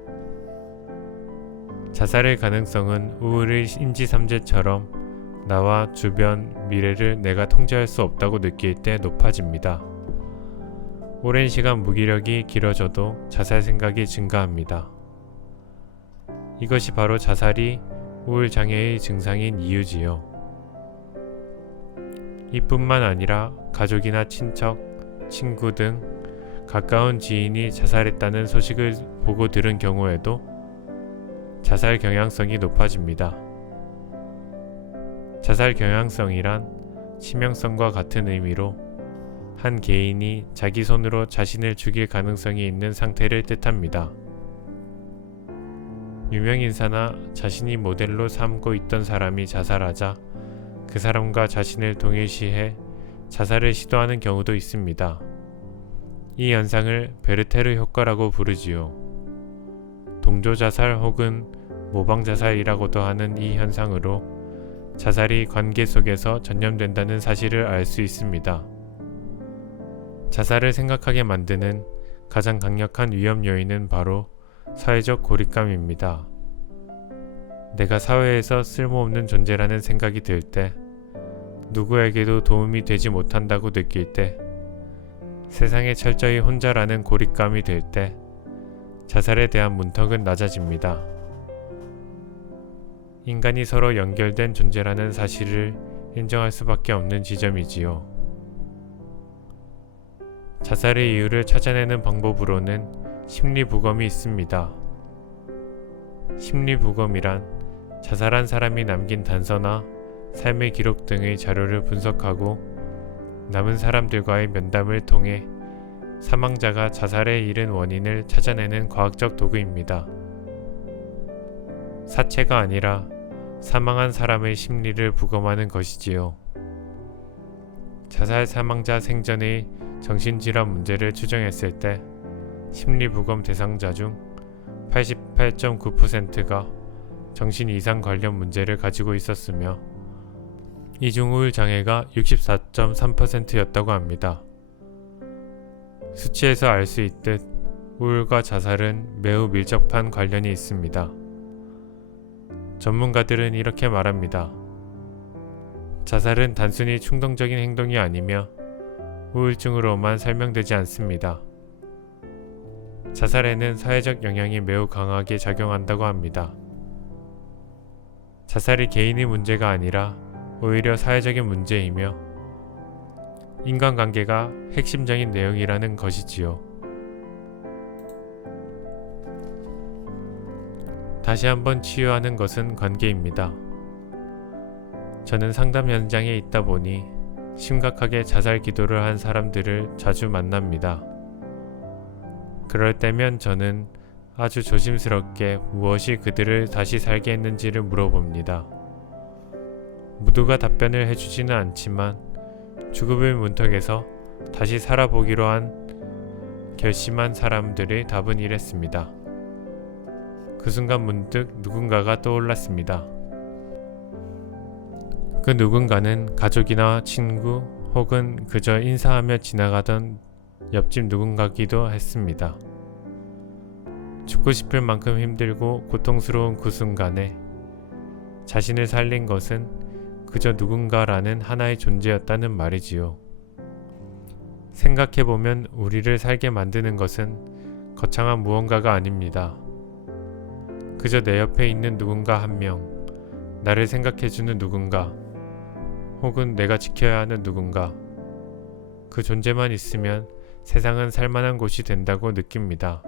자살의 가능성은 우울의 인지삼재처럼 나와 주변, 미래를 내가 통제할 수 없다고 느낄 때 높아집니다. 오랜 시간 무기력이 길어져도 자살 생각이 증가합니다. 이것이 바로 자살이 우울장애의 증상인 이유지요. 이뿐만 아니라 가족이나 친척, 친구 등 가까운 지인이 자살했다는 소식을 보고 들은 경우에도 자살 경향성이 높아집니다. 자살 경향성이란 치명성과 같은 의미로 한 개인이 자기 손으로 자신을 죽일 가능성이 있는 상태를 뜻합니다. 유명인사나 자신이 모델로 삼고 있던 사람이 자살하자 그 사람과 자신을 동일시해 자살을 시도하는 경우도 있습니다. 이 현상을 베르테르 효과라고 부르지요. 동조자살 혹은 모방자살이라고도 하는 이 현상으로 자살이 관계 속에서 전염된다는 사실을 알 수 있습니다. 자살을 생각하게 만드는 가장 강력한 위험 요인은 바로 사회적 고립감입니다. 내가 사회에서 쓸모없는 존재라는 생각이 들 때, 누구에게도 도움이 되지 못한다고 느낄 때, 세상에 철저히 혼자라는 고립감이 들 때, 자살에 대한 문턱은 낮아집니다. 인간이 서로 연결된 존재라는 사실을 인정할 수밖에 없는 지점이지요. 자살의 이유를 찾아내는 방법으로는 심리부검이 있습니다. 심리부검이란 자살한 사람이 남긴 단서나 삶의 기록 등의 자료를 분석하고 남은 사람들과의 면담을 통해 사망자가 자살에 이른 원인을 찾아내는 과학적 도구입니다. 사체가 아니라 사망한 사람의 심리를 부검하는 것이지요. 자살 사망자 생전의 정신질환 문제를 추정했을 때 심리부검 대상자 중 88.9%가 정신 이상 관련 문제를 가지고 있었으며 이중 우울 장애가 64.3%였다고 합니다. 수치에서 알 수 있듯 우울과 자살은 매우 밀접한 관련이 있습니다. 전문가들은 이렇게 말합니다. 자살은 단순히 충동적인 행동이 아니며 우울증으로만 설명되지 않습니다. 자살에는 사회적 영향이 매우 강하게 작용한다고 합니다. 자살이 개인의 문제가 아니라 오히려 사회적인 문제이며 인간관계가 핵심적인 내용이라는 것이지요. 다시 한번 치유하는 것은 관계입니다. 저는 상담 현장에 있다 보니 심각하게 자살 기도를 한 사람들을 자주 만납니다. 그럴 때면 저는 아주 조심스럽게 무엇이 그들을 다시 살게 했는지를 물어봅니다. 모두가 답변을 해주지는 않지만 죽음의 문턱에서 다시 살아보기로 한 결심한 사람들의 답은 이랬습니다. 그 순간 문득 누군가가 떠올랐습니다. 그 누군가는 가족이나 친구 혹은 그저 인사하며 지나가던 옆집 누군가기도 했습니다. 죽고 싶을 만큼 힘들고 고통스러운 그 순간에 자신을 살린 것은 그저 누군가라는 하나의 존재였다는 말이지요. 생각해보면 우리를 살게 만드는 것은 거창한 무언가가 아닙니다. 그저 내 옆에 있는 누군가 한 명, 나를 생각해주는 누군가, 혹은 내가 지켜야 하는 누군가, 그 존재만 있으면 세상은 살만한 곳이 된다고 느낍니다.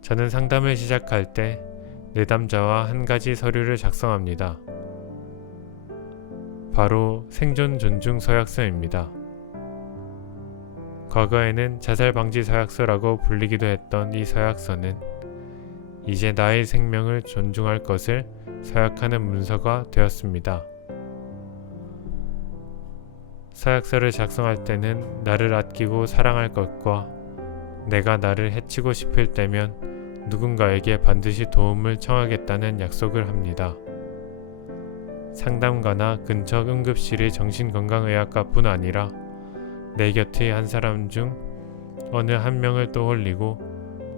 저는 상담을 시작할 때 내담자와 한 가지 서류를 작성합니다. 바로 생존 존중 서약서입니다. 과거에는 자살 방지 서약서라고 불리기도 했던 이 서약서는 이제 나의 생명을 존중할 것을 서약하는 문서가 되었습니다. 서약서를 작성할 때는 나를 아끼고 사랑할 것과 내가 나를 해치고 싶을 때면 누군가에게 반드시 도움을 청하겠다는 약속을 합니다. 상담가나 근처 응급실의 정신건강의학과뿐 아니라 내 곁의 한 사람 중 어느 한 명을 떠올리고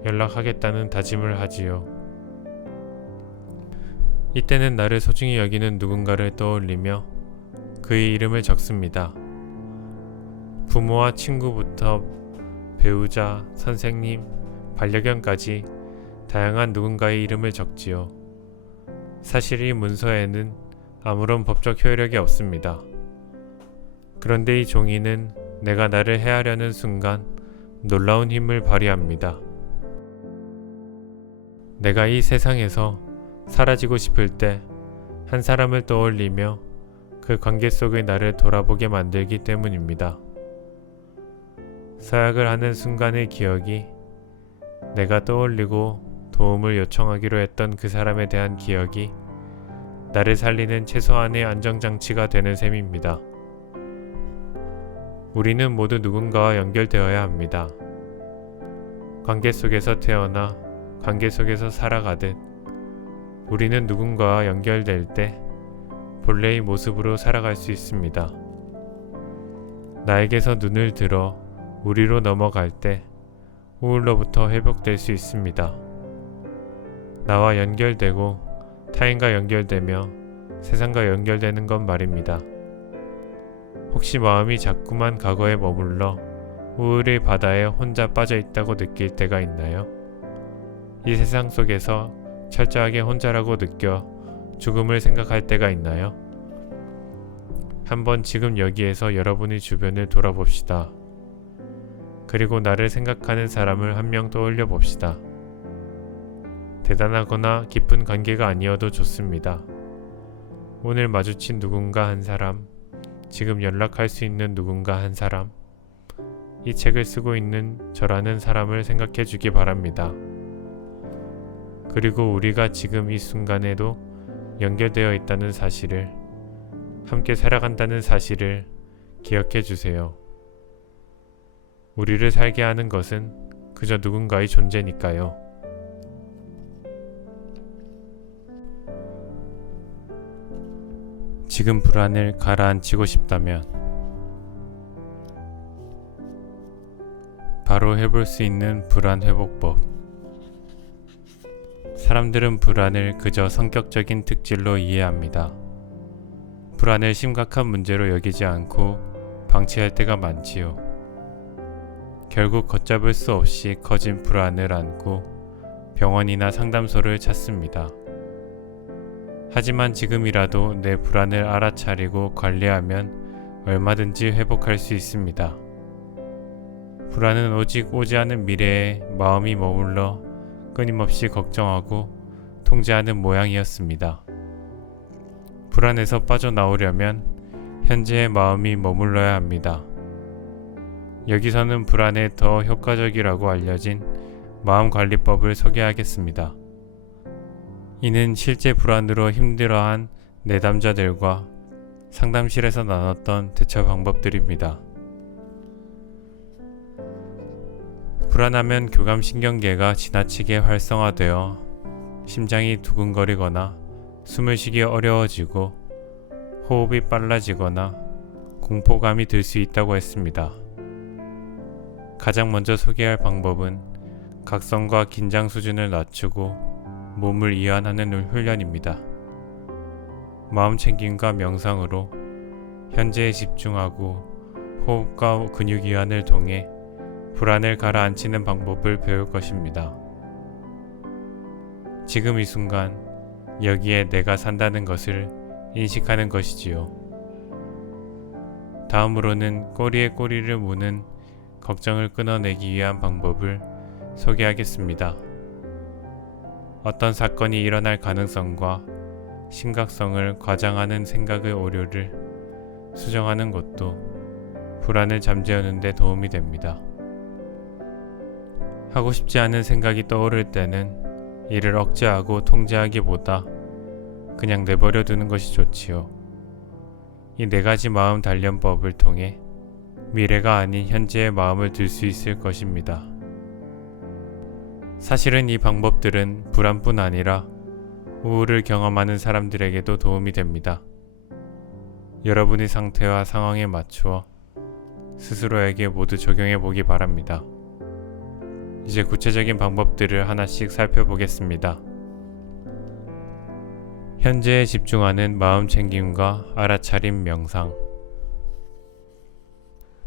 연락하겠다는 다짐을 하지요. 이때는 나를 소중히 여기는 누군가를 떠올리며 그의 이름을 적습니다. 부모와 친구부터 배우자, 선생님, 반려견까지 다양한 누군가의 이름을 적지요. 사실 이 문서에는 아무런 법적 효력이 없습니다. 그런데 이 종이는 내가 나를 해하려는 순간 놀라운 힘을 발휘합니다. 내가 이 세상에서 사라지고 싶을 때 한 사람을 떠올리며 그 관계 속의 나를 돌아보게 만들기 때문입니다. 서약을 하는 순간의 기억이 내가 떠올리고 도움을 요청하기로 했던 그 사람에 대한 기억이 나를 살리는 최소한의 안정장치가 되는 셈입니다. 우리는 모두 누군가와 연결되어야 합니다. 관계 속에서 태어나 관계 속에서 살아가듯 우리는 누군가와 연결될 때 본래의 모습으로 살아갈 수 있습니다. 나에게서 눈을 들어 우리로 넘어갈 때 우울로부터 회복될 수 있습니다. 나와 연결되고 타인과 연결되며 세상과 연결되는 건 말입니다. 혹시 마음이 자꾸만 과거에 머물러 우울의 바다에 혼자 빠져 있다고 느낄 때가 있나요? 이 세상 속에서 철저하게 혼자라고 느껴 죽음을 생각할 때가 있나요? 한번 지금 여기에서 여러분의 주변을 돌아봅시다. 그리고 나를 생각하는 사람을 한 명 떠올려 봅시다. 대단하거나 깊은 관계가 아니어도 좋습니다. 오늘 마주친 누군가 한 사람, 지금 연락할 수 있는 누군가 한 사람, 이 책을 쓰고 있는 저라는 사람을 생각해 주기 바랍니다. 그리고 우리가 지금 이 순간에도 연결되어 있다는 사실을, 함께 살아간다는 사실을 기억해 주세요. 우리를 살게 하는 것은 그저 누군가의 존재니까요. 지금 불안을 가라앉히고 싶다면 바로 해볼 수 있는 불안 회복법. 사람들은 불안을 그저 성격적인 특질로 이해합니다. 불안을 심각한 문제로 여기지 않고 방치할 때가 많지요. 결국 걷잡을 수 없이 커진 불안을 안고 병원이나 상담소를 찾습니다. 하지만 지금이라도 내 불안을 알아차리고 관리하면 얼마든지 회복할 수 있습니다. 불안은 오직 오지 않은 미래에 마음이 머물러 끊임없이 걱정하고 통제하는 모양이었습니다. 불안에서 빠져나오려면 현재의 마음이 머물러야 합니다. 여기서는 불안에 더 효과적이라고 알려진 마음관리법을 소개하겠습니다. 이는 실제 불안으로 힘들어한 내담자들과 상담실에서 나눴던 대처 방법들입니다. 불안하면 교감신경계가 지나치게 활성화되어 심장이 두근거리거나 숨을 쉬기 어려워지고 호흡이 빨라지거나 공포감이 들 수 있다고 했습니다. 가장 먼저 소개할 방법은 각성과 긴장 수준을 낮추고 몸을 이완하는 훈련입니다. 마음챙김과 명상으로 현재에 집중하고 호흡과 근육 이완을 통해 불안을 가라앉히는 방법을 배울 것입니다. 지금 이 순간 여기에 내가 산다는 것을 인식하는 것이지요. 다음으로는 꼬리에 꼬리를 무는 걱정을 끊어내기 위한 방법을 소개하겠습니다. 어떤 사건이 일어날 가능성과 심각성을 과장하는 생각의 오류를 수정하는 것도 불안을 잠재우는 데 도움이 됩니다. 하고 싶지 않은 생각이 떠오를 때는 이를 억제하고 통제하기보다 그냥 내버려 두는 것이 좋지요. 이 4가지 마음 단련법을 통해 미래가 아닌 현재의 마음을 들 수 있을 것입니다. 사실은 이 방법들은 불안뿐 아니라 우울을 경험하는 사람들에게도 도움이 됩니다. 여러분의 상태와 상황에 맞추어 스스로에게 모두 적용해 보기 바랍니다. 이제 구체적인 방법들을 하나씩 살펴보겠습니다. 현재에 집중하는 마음챙김과 알아차림 명상.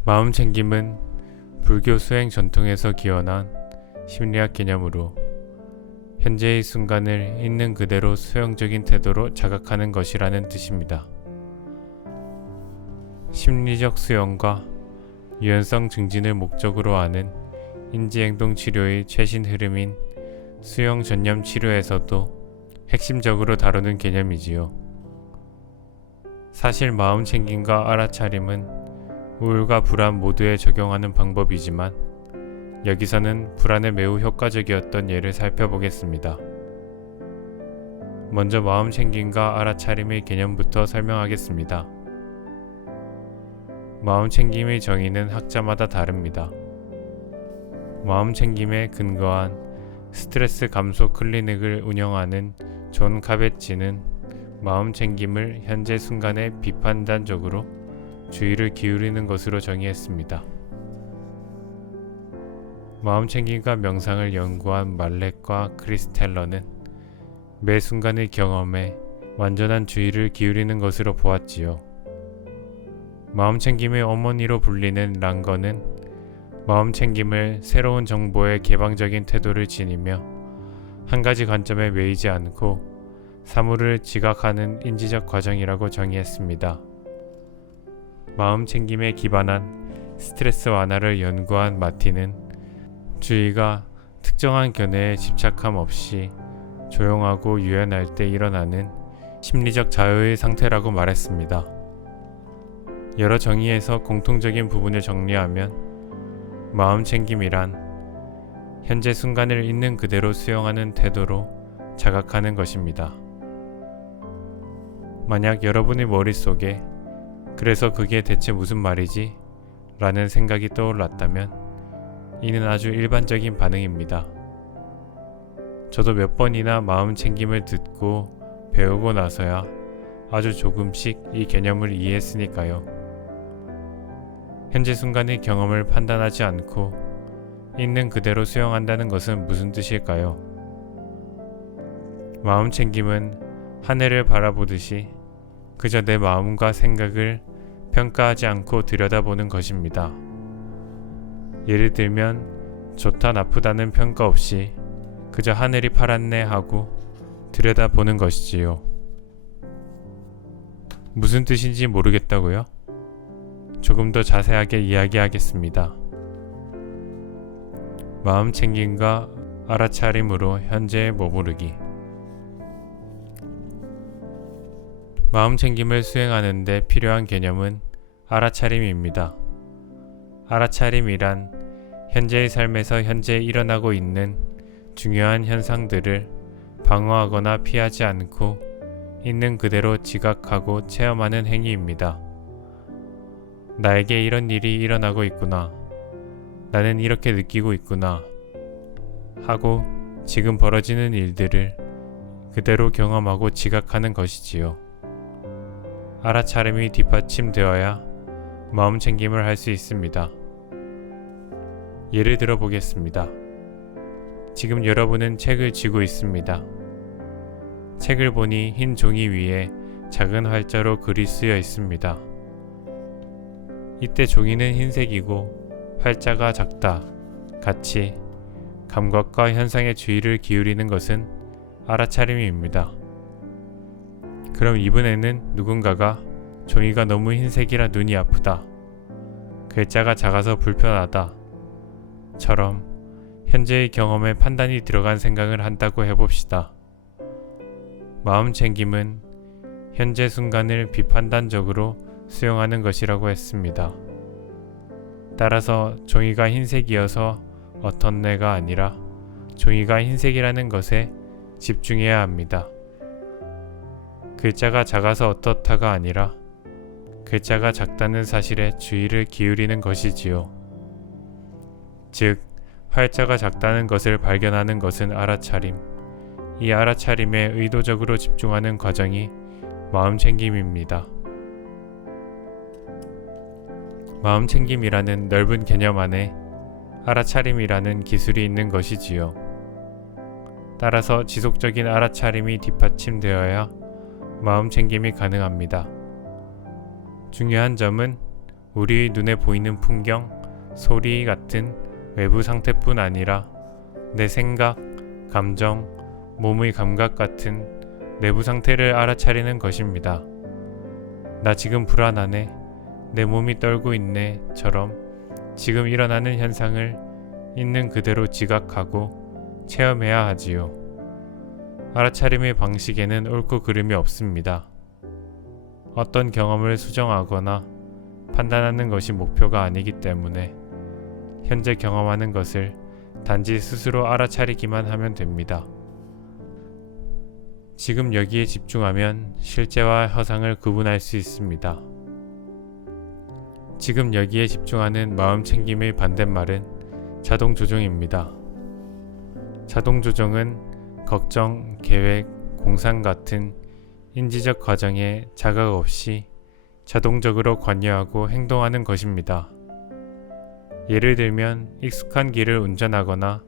마음챙김은 불교 수행 전통에서 기원한 심리학 개념으로 현재의 순간을 있는 그대로 수용적인 태도로 자각하는 것이라는 뜻입니다. 심리적 수용과 유연성 증진을 목적으로 하는 인지행동 치료의 최신 흐름인 수용 전념 치료에서도 핵심적으로 다루는 개념이지요. 사실 마음챙김과 알아차림은 우울과 불안 모두에 적용하는 방법이지만 여기서는 불안에 매우 효과적이었던 예를 살펴보겠습니다. 먼저 마음챙김과 알아차림의 개념부터 설명하겠습니다. 마음챙김의 정의는 학자마다 다릅니다. 마음챙김에 근거한 스트레스 감소 클리닉을 운영하는 존 카베치는 마음챙김을 현재 순간에 비판단적으로 주의를 기울이는 것으로 정의했습니다. 마음챙김과 명상을 연구한 말렉과 크리스텔러는 매 순간의 경험에 완전한 주의를 기울이는 것으로 보았지요. 마음챙김의 어머니로 불리는 랑거는 마음챙김을 새로운 정보에 개방적인 태도를 지니며 한 가지 관점에 매이지 않고 사물을 지각하는 인지적 과정이라고 정의했습니다. 마음챙김에 기반한 스트레스 완화를 연구한 마티는 주의가 특정한 견해에 집착함 없이 조용하고 유연할 때 일어나는 심리적 자유의 상태라고 말했습니다. 여러 정의에서 공통적인 부분을 정리하면 마음챙김이란 현재 순간을 있는 그대로 수용하는 태도로 자각하는 것입니다. 만약 여러분의 머릿속에 그래서 그게 대체 무슨 말이지? 라는 생각이 떠올랐다면 이는 아주 일반적인 반응입니다. 저도 몇 번이나 마음 챙김을 듣고 배우고 나서야 아주 조금씩 이 개념을 이해했으니까요. 현재 순간의 경험을 판단하지 않고 있는 그대로 수용한다는 것은 무슨 뜻일까요? 마음 챙김은 하늘을 바라보듯이 그저 내 마음과 생각을 평가하지 않고 들여다보는 것입니다. 예를 들면 좋다 나쁘다는 평가 없이 그저 하늘이 파랗네 하고 들여다보는 것이지요. 무슨 뜻인지 모르겠다고요? 조금 더 자세하게 이야기하겠습니다. 마음 챙김과 알아차림으로 현재에 머무르기. 마음 챙김을 수행하는 데 필요한 개념은 알아차림입니다. 알아차림이란 현재의 삶에서 현재 일어나고 있는 중요한 현상들을 방어하거나 피하지 않고 있는 그대로 지각하고 체험하는 행위입니다. 나에게 이런 일이 일어나고 있구나. 나는 이렇게 느끼고 있구나. 하고 지금 벌어지는 일들을 그대로 경험하고 지각하는 것이지요. 알아차림이 뒷받침되어야 마음 챙김을 할 수 있습니다. 예를 들어 보겠습니다. 지금 여러분은 책을 쥐고 있습니다. 책을 보니 흰 종이 위에 작은 활자로 글이 쓰여 있습니다. 이때 종이는 흰색이고 활자가 작다 같이 감각과 현상에 주의를 기울이는 것은 알아차림입니다. 그럼 이번에는 누군가가 종이가 너무 흰색이라 눈이 아프다. 글자가 작아서 불편하다. 처럼 현재의 경험에 판단이 들어간 생각을 한다고 해봅시다. 마음 챙김은 현재 순간을 비판단적으로 수용하는 것이라고 했습니다. 따라서 종이가 흰색이어서 어떤 내가 아니라 종이가 흰색이라는 것에 집중해야 합니다. 글자가 작아서 어떻다가 아니라 글자가 작다는 사실에 주의를 기울이는 것이지요. 즉, 활자가 작다는 것을 발견하는 것은 알아차림. 이 알아차림에 의도적으로 집중하는 과정이 마음 챙김입니다. 마음 챙김이라는 넓은 개념 안에 알아차림이라는 기술이 있는 것이지요. 따라서 지속적인 알아차림이 뒷받침되어야 마음 챙김이 가능합니다. 중요한 점은 우리의 눈에 보이는 풍경, 소리 같은 외부 상태뿐 아니라 내 생각, 감정, 몸의 감각 같은 내부 상태를 알아차리는 것입니다. 나 지금 불안하네, 내 몸이 떨고 있네 처럼 지금 일어나는 현상을 있는 그대로 지각하고 체험해야 하지요. 알아차림의 방식에는 옳고 그름이 없습니다. 어떤 경험을 수정하거나 판단하는 것이 목표가 아니기 때문에 현재 경험하는 것을 단지 스스로 알아차리기만 하면 됩니다. 지금 여기에 집중하면 실제와 허상을 구분할 수 있습니다. 지금 여기에 집중하는 마음 챙김의 반대말은 자동 조정입니다. 자동 조정은 걱정, 계획, 공상 같은 인지적 과정에 자각 없이 자동적으로 관여하고 행동하는 것입니다. 예를 들면 익숙한 길을 운전하거나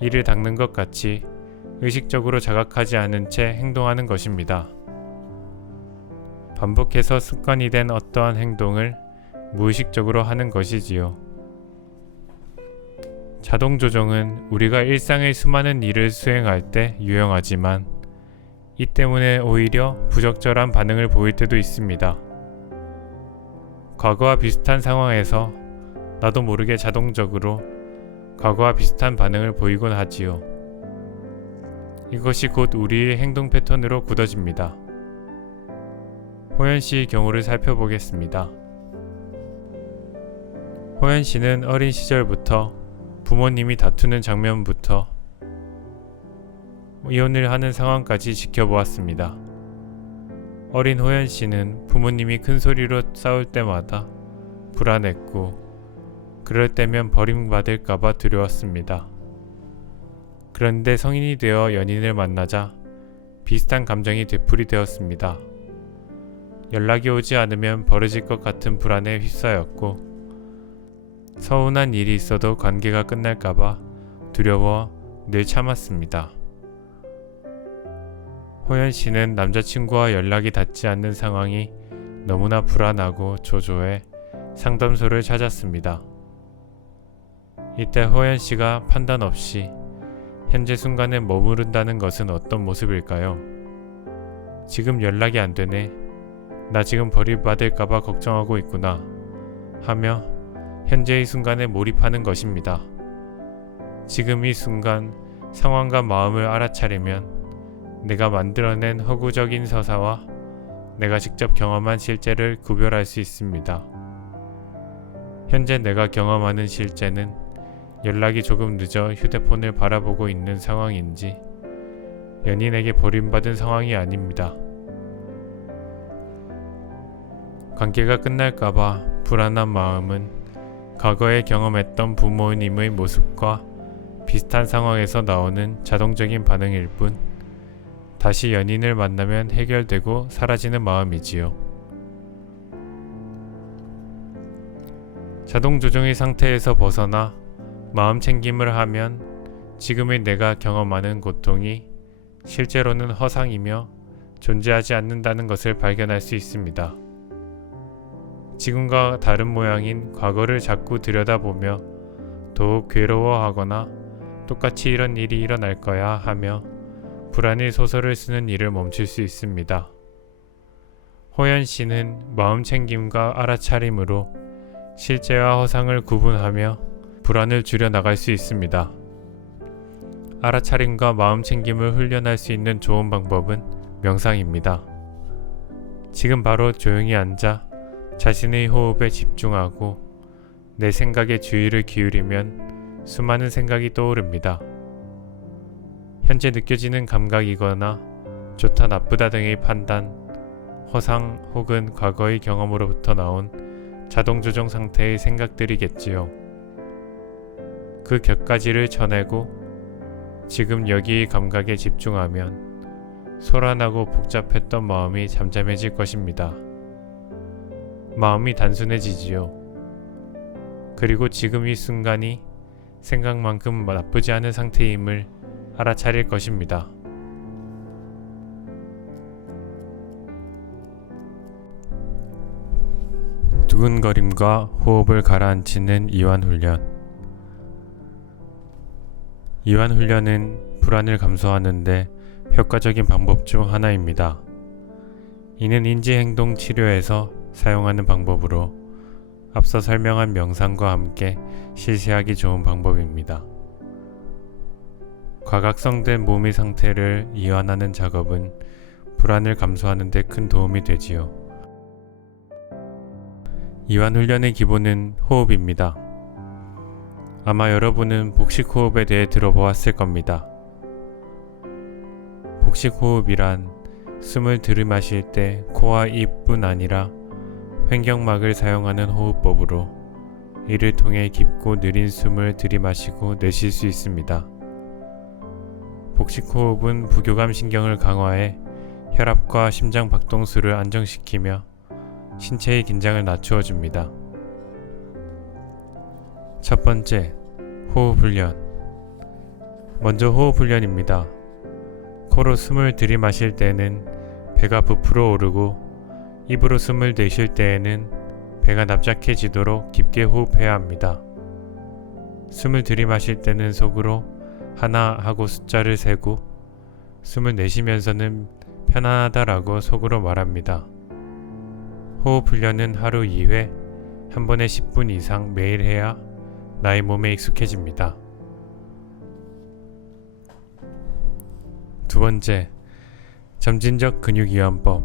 이를 닦는 것 같이 의식적으로 자각하지 않은 채 행동하는 것입니다. 반복해서 습관이 된 어떠한 행동을 무의식적으로 하는 것이지요. 자동 조정은 우리가 일상의 수많은 일을 수행할 때 유용하지만 이 때문에 오히려 부적절한 반응을 보일 때도 있습니다. 과거와 비슷한 상황에서 나도 모르게 자동적으로 과거와 비슷한 반응을 보이곤 하지요. 이것이 곧 우리의 행동 패턴으로 굳어집니다. 호연 씨의 경우를 살펴보겠습니다. 호연 씨는 어린 시절부터 부모님이 다투는 장면부터 이혼을 하는 상황까지 지켜보았습니다. 어린 호연 씨는 부모님이 큰 소리로 싸울 때마다 불안했고 그럴 때면 버림받을까봐 두려웠습니다. 그런데 성인이 되어 연인을 만나자 비슷한 감정이 되풀이되었습니다. 연락이 오지 않으면 벌어질 것 같은 불안에 휩싸였고 서운한 일이 있어도 관계가 끝날까봐 두려워 늘 참았습니다. 호연 씨는 남자친구와 연락이 닿지 않는 상황이 너무나 불안하고 조조해 상담소를 찾았습니다. 이때 호연 씨가 판단 없이 현재 순간에 머무른다는 것은 어떤 모습일까요? 지금 연락이 안 되네. 나 지금 버림받을까봐 걱정하고 있구나. 하며 현재의 순간에 몰입하는 것입니다. 지금 이 순간 상황과 마음을 알아차리면 내가 만들어낸 허구적인 서사와 내가 직접 경험한 실제를 구별할 수 있습니다. 현재 내가 경험하는 실제는 연락이 조금 늦어 휴대폰을 바라보고 있는 상황인지 연인에게 버림받은 상황이 아닙니다. 관계가 끝날까봐 불안한 마음은 과거에 경험했던 부모님의 모습과 비슷한 상황에서 나오는 자동적인 반응일 뿐 다시 연인을 만나면 해결되고 사라지는 마음이지요. 자동 조정의 상태에서 벗어나 마음 챙김을 하면 지금의 내가 경험하는 고통이 실제로는 허상이며 존재하지 않는다는 것을 발견할 수 있습니다. 지금과 다른 모양인 과거를 자꾸 들여다보며 더욱 괴로워하거나 똑같이 이런 일이 일어날 거야 하며 불안의 소설을 쓰는 일을 멈출 수 있습니다. 호연 씨는 마음 챙김과 알아차림으로 실제와 허상을 구분하며 불안을 줄여나갈 수 있습니다. 알아차림과 마음 챙김을 훈련할 수 있는 좋은 방법은 명상입니다. 지금 바로 조용히 앉아 자신의 호흡에 집중하고 내 생각에 주의를 기울이면 수많은 생각이 떠오릅니다. 현재 느껴지는 감각이거나 좋다 나쁘다 등의 판단, 허상 혹은 과거의 경험으로부터 나온 자동 조정 상태의 생각들이겠지요. 그 격가지를 쳐내고 지금 여기의 감각에 집중하면 소란하고 복잡했던 마음이 잠잠해질 것입니다. 마음이 단순해지지요. 그리고 지금 이 순간이 생각만큼 나쁘지 않은 상태임을 알아차릴 것입니다. 두근거림과 호흡을 가라앉히는 이완훈련. 이완훈련은 불안을 감소하는데 효과적인 방법 중 하나입니다. 이는 인지행동 치료에서 사용하는 방법으로 앞서 설명한 명상과 함께 실시하기 좋은 방법입니다. 과각성된 몸의 상태를 이완하는 작업은 불안을 감소하는 데 큰 도움이 되지요. 이완 훈련의 기본은 호흡입니다. 아마 여러분은 복식호흡에 대해 들어보았을 겁니다. 복식호흡이란 숨을 들이마실 때 코와 입뿐 아니라 횡격막을 사용하는 호흡법으로 이를 통해 깊고 느린 숨을 들이마시고 내쉴 수 있습니다. 복식호흡은 부교감 신경을 강화해 혈압과 심장 박동수를 안정시키며 신체의 긴장을 낮추어 줍니다. 첫 번째, 호흡 훈련. 먼저 호흡 훈련입니다. 코로 숨을 들이마실 때는 배가 부풀어 오르고 입으로 숨을 내쉴 때에는 배가 납작해지도록 깊게 호흡해야 합니다. 숨을 들이마실 때는 속으로 하나 하고 숫자를 세고 숨을 내쉬면서는 편안하다라고 속으로 말합니다. 호흡 훈련은 하루 2회, 한 번에 10분 이상 매일 해야 나의 몸에 익숙해집니다. 두 번째, 점진적 근육이완법.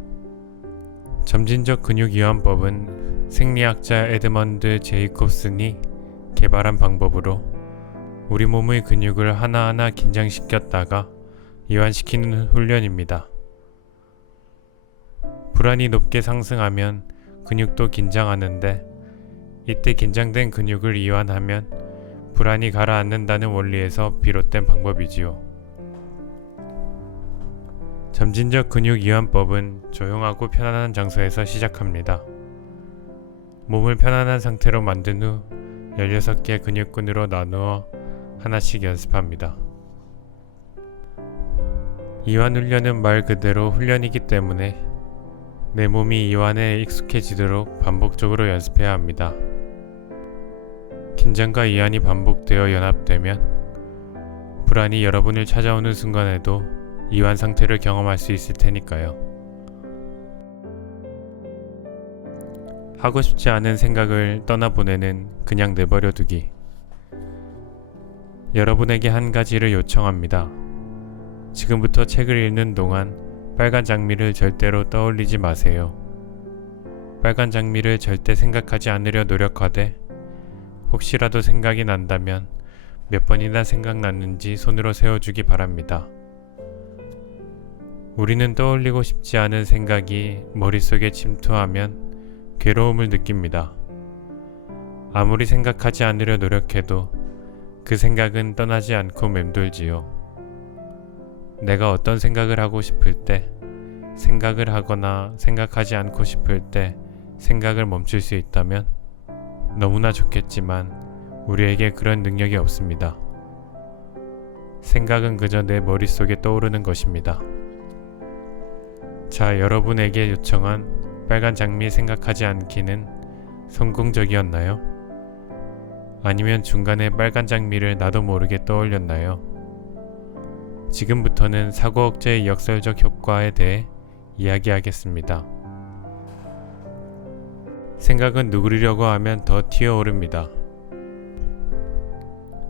점진적 근육이완법은 생리학자 에드먼드 제이콥슨이 개발한 방법으로 우리 몸의 근육을 하나하나 긴장시켰다가 이완시키는 훈련입니다. 불안이 높게 상승하면 근육도 긴장하는데 이때 긴장된 근육을 이완하면 불안이 가라앉는다는 원리에서 비롯된 방법이지요. 점진적 근육 이완법은 조용하고 편안한 장소에서 시작합니다. 몸을 편안한 상태로 만든 후 16개 근육군으로 나누어 하나씩 연습합니다. 이완 훈련은 말 그대로 훈련이기 때문에 내 몸이 이완에 익숙해지도록 반복적으로 연습해야 합니다. 긴장과 이완이 반복되어 연합되면 불안이 여러분을 찾아오는 순간에도 이완 상태를 경험할 수 있을 테니까요. 하고 싶지 않은 생각을 떠나보내는 그냥 내버려 두기. 여러분에게 한 가지를 요청합니다. 지금부터 책을 읽는 동안 빨간 장미를 절대로 떠올리지 마세요. 빨간 장미를 절대 생각하지 않으려 노력하되 혹시라도 생각이 난다면 몇 번이나 생각났는지 손으로 세어주기 바랍니다. 우리는 떠올리고 싶지 않은 생각이 머릿속에 침투하면 괴로움을 느낍니다. 아무리 생각하지 않으려 노력해도 그 생각은 떠나지 않고 맴돌지요. 내가 어떤 생각을 하고 싶을 때, 생각을 하거나 생각하지 않고 싶을 때 생각을 멈출 수 있다면 너무나 좋겠지만 우리에게 그런 능력이 없습니다. 생각은 그저 내 머릿속에 떠오르는 것입니다. 자, 여러분에게 요청한 빨간 장미 생각하지 않기는 성공적이었나요? 아니면 중간에 빨간 장미를 나도 모르게 떠올렸나요? 지금부터는 사고 억제의 역설적 효과에 대해 이야기하겠습니다. 생각은 누그리려고 하면 더 튀어오릅니다.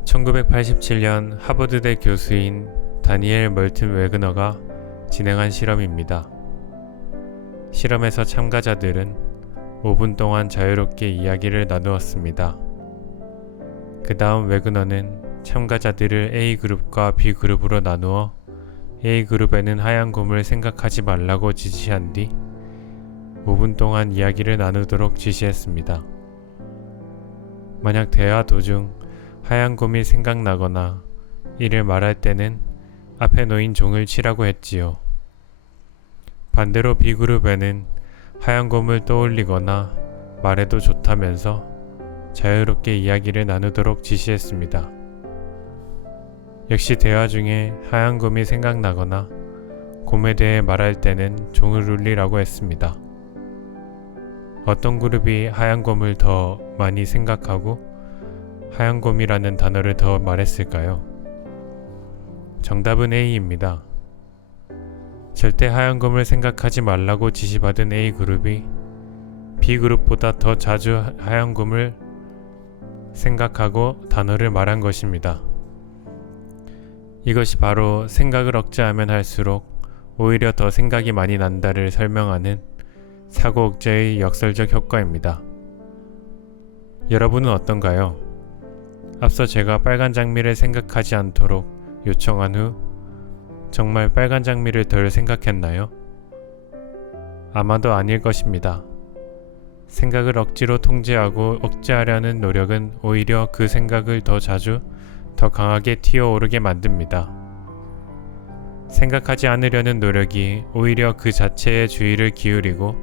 1987년 하버드대 교수인 다니엘 멀튼 웨그너가 진행한 실험입니다. 실험에서 참가자들은 5분 동안 자유롭게 이야기를 나누었습니다. 그 다음 웨그너는 참가자들을 A그룹과 B그룹으로 나누어 A그룹에는 하얀 곰을 생각하지 말라고 지시한 뒤 5분 동안 이야기를 나누도록 지시했습니다. 만약 대화 도중 하얀 곰이 생각나거나 이를 말할 때는 앞에 놓인 종을 치라고 했지요. 반대로 B그룹에는 하얀 곰을 떠올리거나 말해도 좋다면서 자유롭게 이야기를 나누도록 지시했습니다. 역시 대화 중에 하얀 곰이 생각나거나 곰에 대해 말할 때는 종을 울리라고 했습니다. 어떤 그룹이 하얀 곰을 더 많이 생각하고 하얀 곰이라는 단어를 더 말했을까요? 정답은 A입니다. 절대 하얀 곰을 생각하지 말라고 지시받은 A그룹이 B그룹보다 더 자주 하얀 곰을 생각하고 단어를 말한 것입니다. 이것이 바로 생각을 억제하면 할수록 오히려 더 생각이 많이 난다를 설명하는 사고 억제의 역설적 효과입니다. 여러분은 어떤가요? 앞서 제가 빨간 장미를 생각하지 않도록 요청한 후 정말 빨간 장미를 덜 생각했나요? 아마도 아닐 것입니다. 생각을 억지로 통제하고 억제하려는 노력은 오히려 그 생각을 더 자주, 더 강하게 튀어오르게 만듭니다. 생각하지 않으려는 노력이 오히려 그 자체에 주의를 기울이고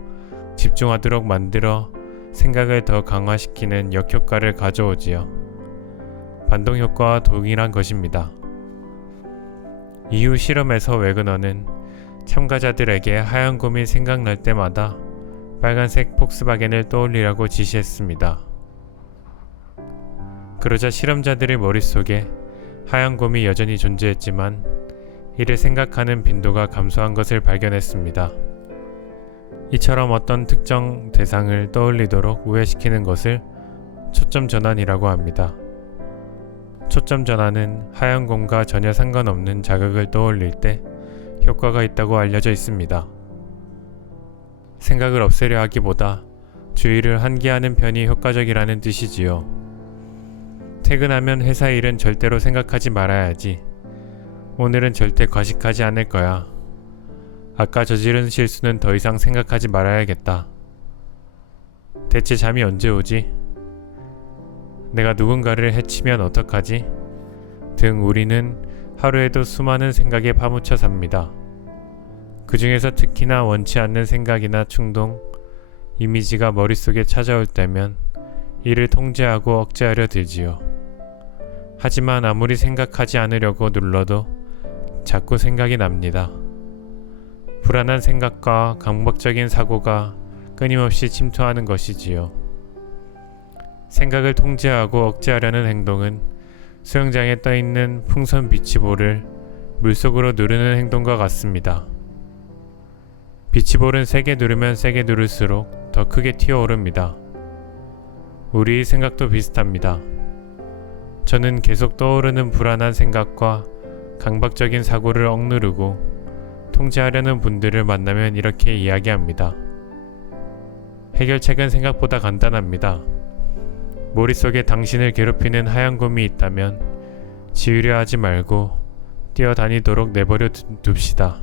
집중하도록 만들어 생각을 더 강화시키는 역효과를 가져오지요. 반동효과와 동일한 것입니다. 이후 실험에서 웨그너는 참가자들에게 하얀 곰이 생각날 때마다 빨간색 폭스바겐을 떠올리라고 지시했습니다. 그러자 실험자들의 머릿속에 하얀 곰이 여전히 존재했지만 이를 생각하는 빈도가 감소한 것을 발견했습니다. 이처럼 어떤 특정 대상을 떠올리도록 우회시키는 것을 초점 전환이라고 합니다. 초점 전환은 하얀 곰과 전혀 상관없는 자극을 떠올릴 때 효과가 있다고 알려져 있습니다. 생각을 없애려 하기보다 주의를 환기하는 편이 효과적이라는 뜻이지요. 퇴근하면 회사 일은 절대로 생각하지 말아야지. 오늘은 절대 과식하지 않을 거야. 아까 저지른 실수는 더 이상 생각하지 말아야겠다. 대체 잠이 언제 오지? 내가 누군가를 해치면 어떡하지? 등 우리는 하루에도 수많은 생각에 파묻혀 삽니다. 그 중에서 특히나 원치 않는 생각이나 충동, 이미지가 머릿속에 찾아올 때면 이를 통제하고 억제하려 들지요. 하지만 아무리 생각하지 않으려고 눌러도 자꾸 생각이 납니다. 불안한 생각과 강박적인 사고가 끊임없이 침투하는 것이지요. 생각을 통제하고 억제하려는 행동은 수영장에 떠있는 풍선 비치볼을 물속으로 누르는 행동과 같습니다. 비치볼은 세게 누르면 세게 누를수록 더 크게 튀어오릅니다. 우리의 생각도 비슷합니다. 저는 계속 떠오르는 불안한 생각과 강박적인 사고를 억누르고 통제하려는 분들을 만나면 이렇게 이야기합니다. 해결책은 생각보다 간단합니다. 머릿속에 당신을 괴롭히는 하얀 곰이 있다면 지우려 하지 말고 뛰어다니도록 내버려 둡시다.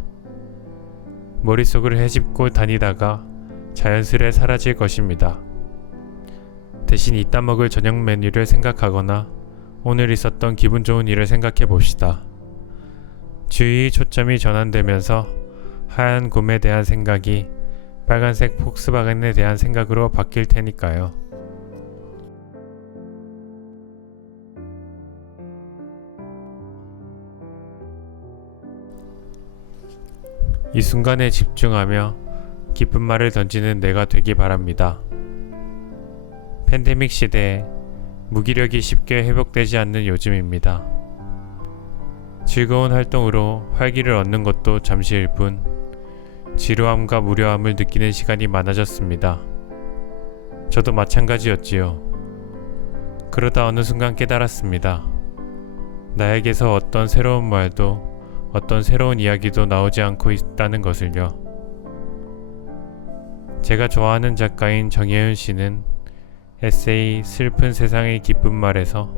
머릿속을 헤집고 다니다가 자연스레 사라질 것입니다. 대신 이따 먹을 저녁 메뉴를 생각하거나 오늘 있었던 기분 좋은 일을 생각해 봅시다. 주의의 초점이 전환되면서 하얀 곰에 대한 생각이 빨간색 폭스바겐에 대한 생각으로 바뀔 테니까요. 이 순간에 집중하며 기쁜 말을 던지는 내가 되기 바랍니다. 팬데믹 시대에 무기력이 쉽게 회복되지 않는 요즘입니다. 즐거운 활동으로 활기를 얻는 것도 잠시일 뿐 지루함과 무료함을 느끼는 시간이 많아졌습니다. 저도 마찬가지였지요. 그러다 어느 순간 깨달았습니다. 나에게서 어떤 새로운 말도 어떤 새로운 이야기도 나오지 않고 있다는 것을요. 제가 좋아하는 작가인 정혜윤 씨는 에세이 슬픈 세상의 기쁜 말에서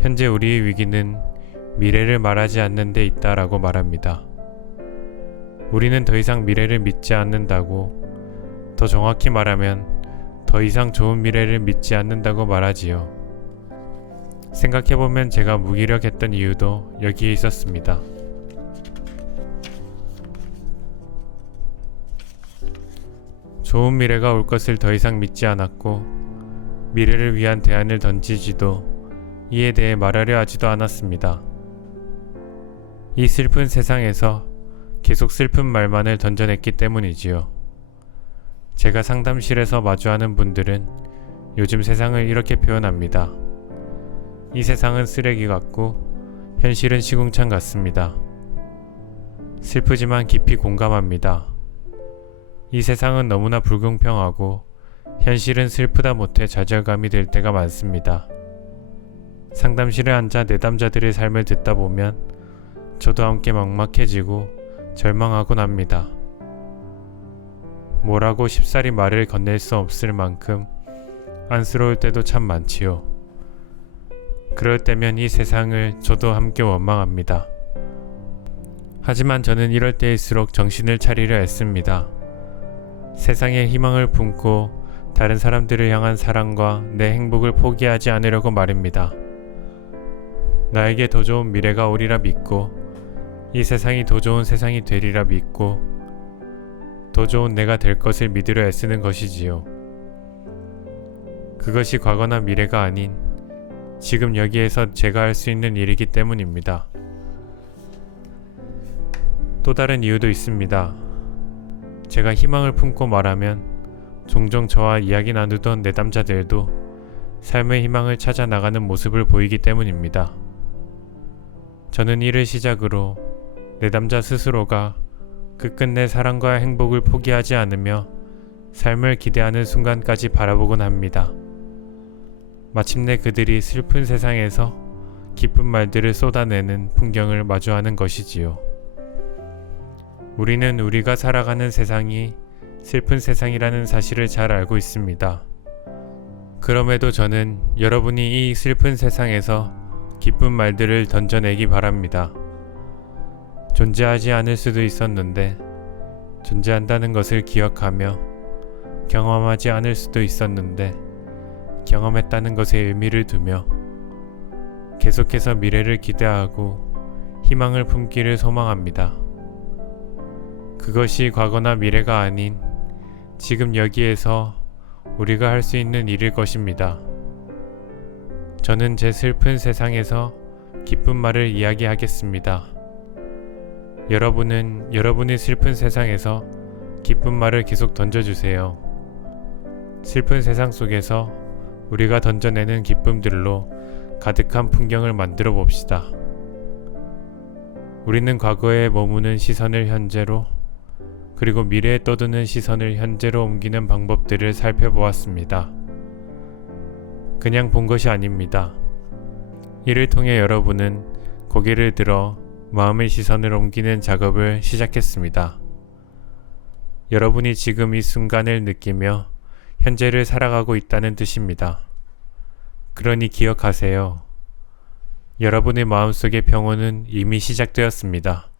현재 우리의 위기는 미래를 말하지 않는 데 있다라고 말합니다. 우리는 더 이상 미래를 믿지 않는다고, 더 정확히 말하면 더 이상 좋은 미래를 믿지 않는다고 말하지요. 생각해보면 제가 무기력했던 이유도 여기에 있었습니다. 좋은 미래가 올 것을 더 이상 믿지 않았고 미래를 위한 대안을 던지지도 이에 대해 말하려 하지도 않았습니다. 이 슬픈 세상에서 계속 슬픈 말만을 던져냈기 때문이지요. 제가 상담실에서 마주하는 분들은 요즘 세상을 이렇게 표현합니다. 이 세상은 쓰레기 같고 현실은 시궁창 같습니다. 슬프지만 깊이 공감합니다. 이 세상은 너무나 불공평하고 현실은 슬프다 못해 좌절감이 들 때가 많습니다. 상담실에 앉아 내담자들의 삶을 듣다 보면 저도 함께 막막해지고 절망하곤 합니다. 뭐라고 쉽사리 말을 건넬 수 없을 만큼 안쓰러울 때도 참 많지요. 그럴 때면 이 세상을 저도 함께 원망합니다. 하지만 저는 이럴 때일수록 정신을 차리려 애씁니다. 세상에 희망을 품고 다른 사람들을 향한 사랑과 내 행복을 포기하지 않으려고 말입니다. 나에게 더 좋은 미래가 오리라 믿고 이 세상이 더 좋은 세상이 되리라 믿고 더 좋은 내가 될 것을 믿으려 애쓰는 것이지요. 그것이 과거나 미래가 아닌 지금 여기에서 제가 할 수 있는 일이기 때문입니다. 또 다른 이유도 있습니다. 제가 희망을 품고 말하면 종종 저와 이야기 나누던 내담자들도 삶의 희망을 찾아 나가는 모습을 보이기 때문입니다. 저는 이를 시작으로 내담자 스스로가 끝끝내 사랑과 행복을 포기하지 않으며 삶을 기대하는 순간까지 바라보곤 합니다. 마침내 그들이 슬픈 세상에서 기쁜 말들을 쏟아내는 풍경을 마주하는 것이지요. 우리는 우리가 살아가는 세상이 슬픈 세상이라는 사실을 잘 알고 있습니다. 그럼에도 저는 여러분이 이 슬픈 세상에서 기쁜 말들을 던져내기 바랍니다. 존재하지 않을 수도 있었는데 존재한다는 것을 기억하며 경험하지 않을 수도 있었는데 경험했다는 것에 의미를 두며 계속해서 미래를 기대하고 희망을 품기를 소망합니다. 그것이 과거나 미래가 아닌 지금 여기에서 우리가 할 수 있는 일일 것입니다. 저는 제 슬픈 세상에서 기쁜 말을 이야기하겠습니다. 여러분은 여러분의 슬픈 세상에서 기쁜 말을 계속 던져주세요. 슬픈 세상 속에서 우리가 던져내는 기쁨들로 가득한 풍경을 만들어 봅시다. 우리는 과거에 머무는 시선을 현재로, 그리고 미래에 떠드는 시선을 현재로 옮기는 방법들을 살펴보았습니다. 그냥 본 것이 아닙니다. 이를 통해 여러분은 고개를 들어 마음의 시선을 옮기는 작업을 시작했습니다. 여러분이 지금 이 순간을 느끼며 현재를 살아가고 있다는 뜻입니다. 그러니 기억하세요. 여러분의 마음속의 평온은 이미 시작되었습니다.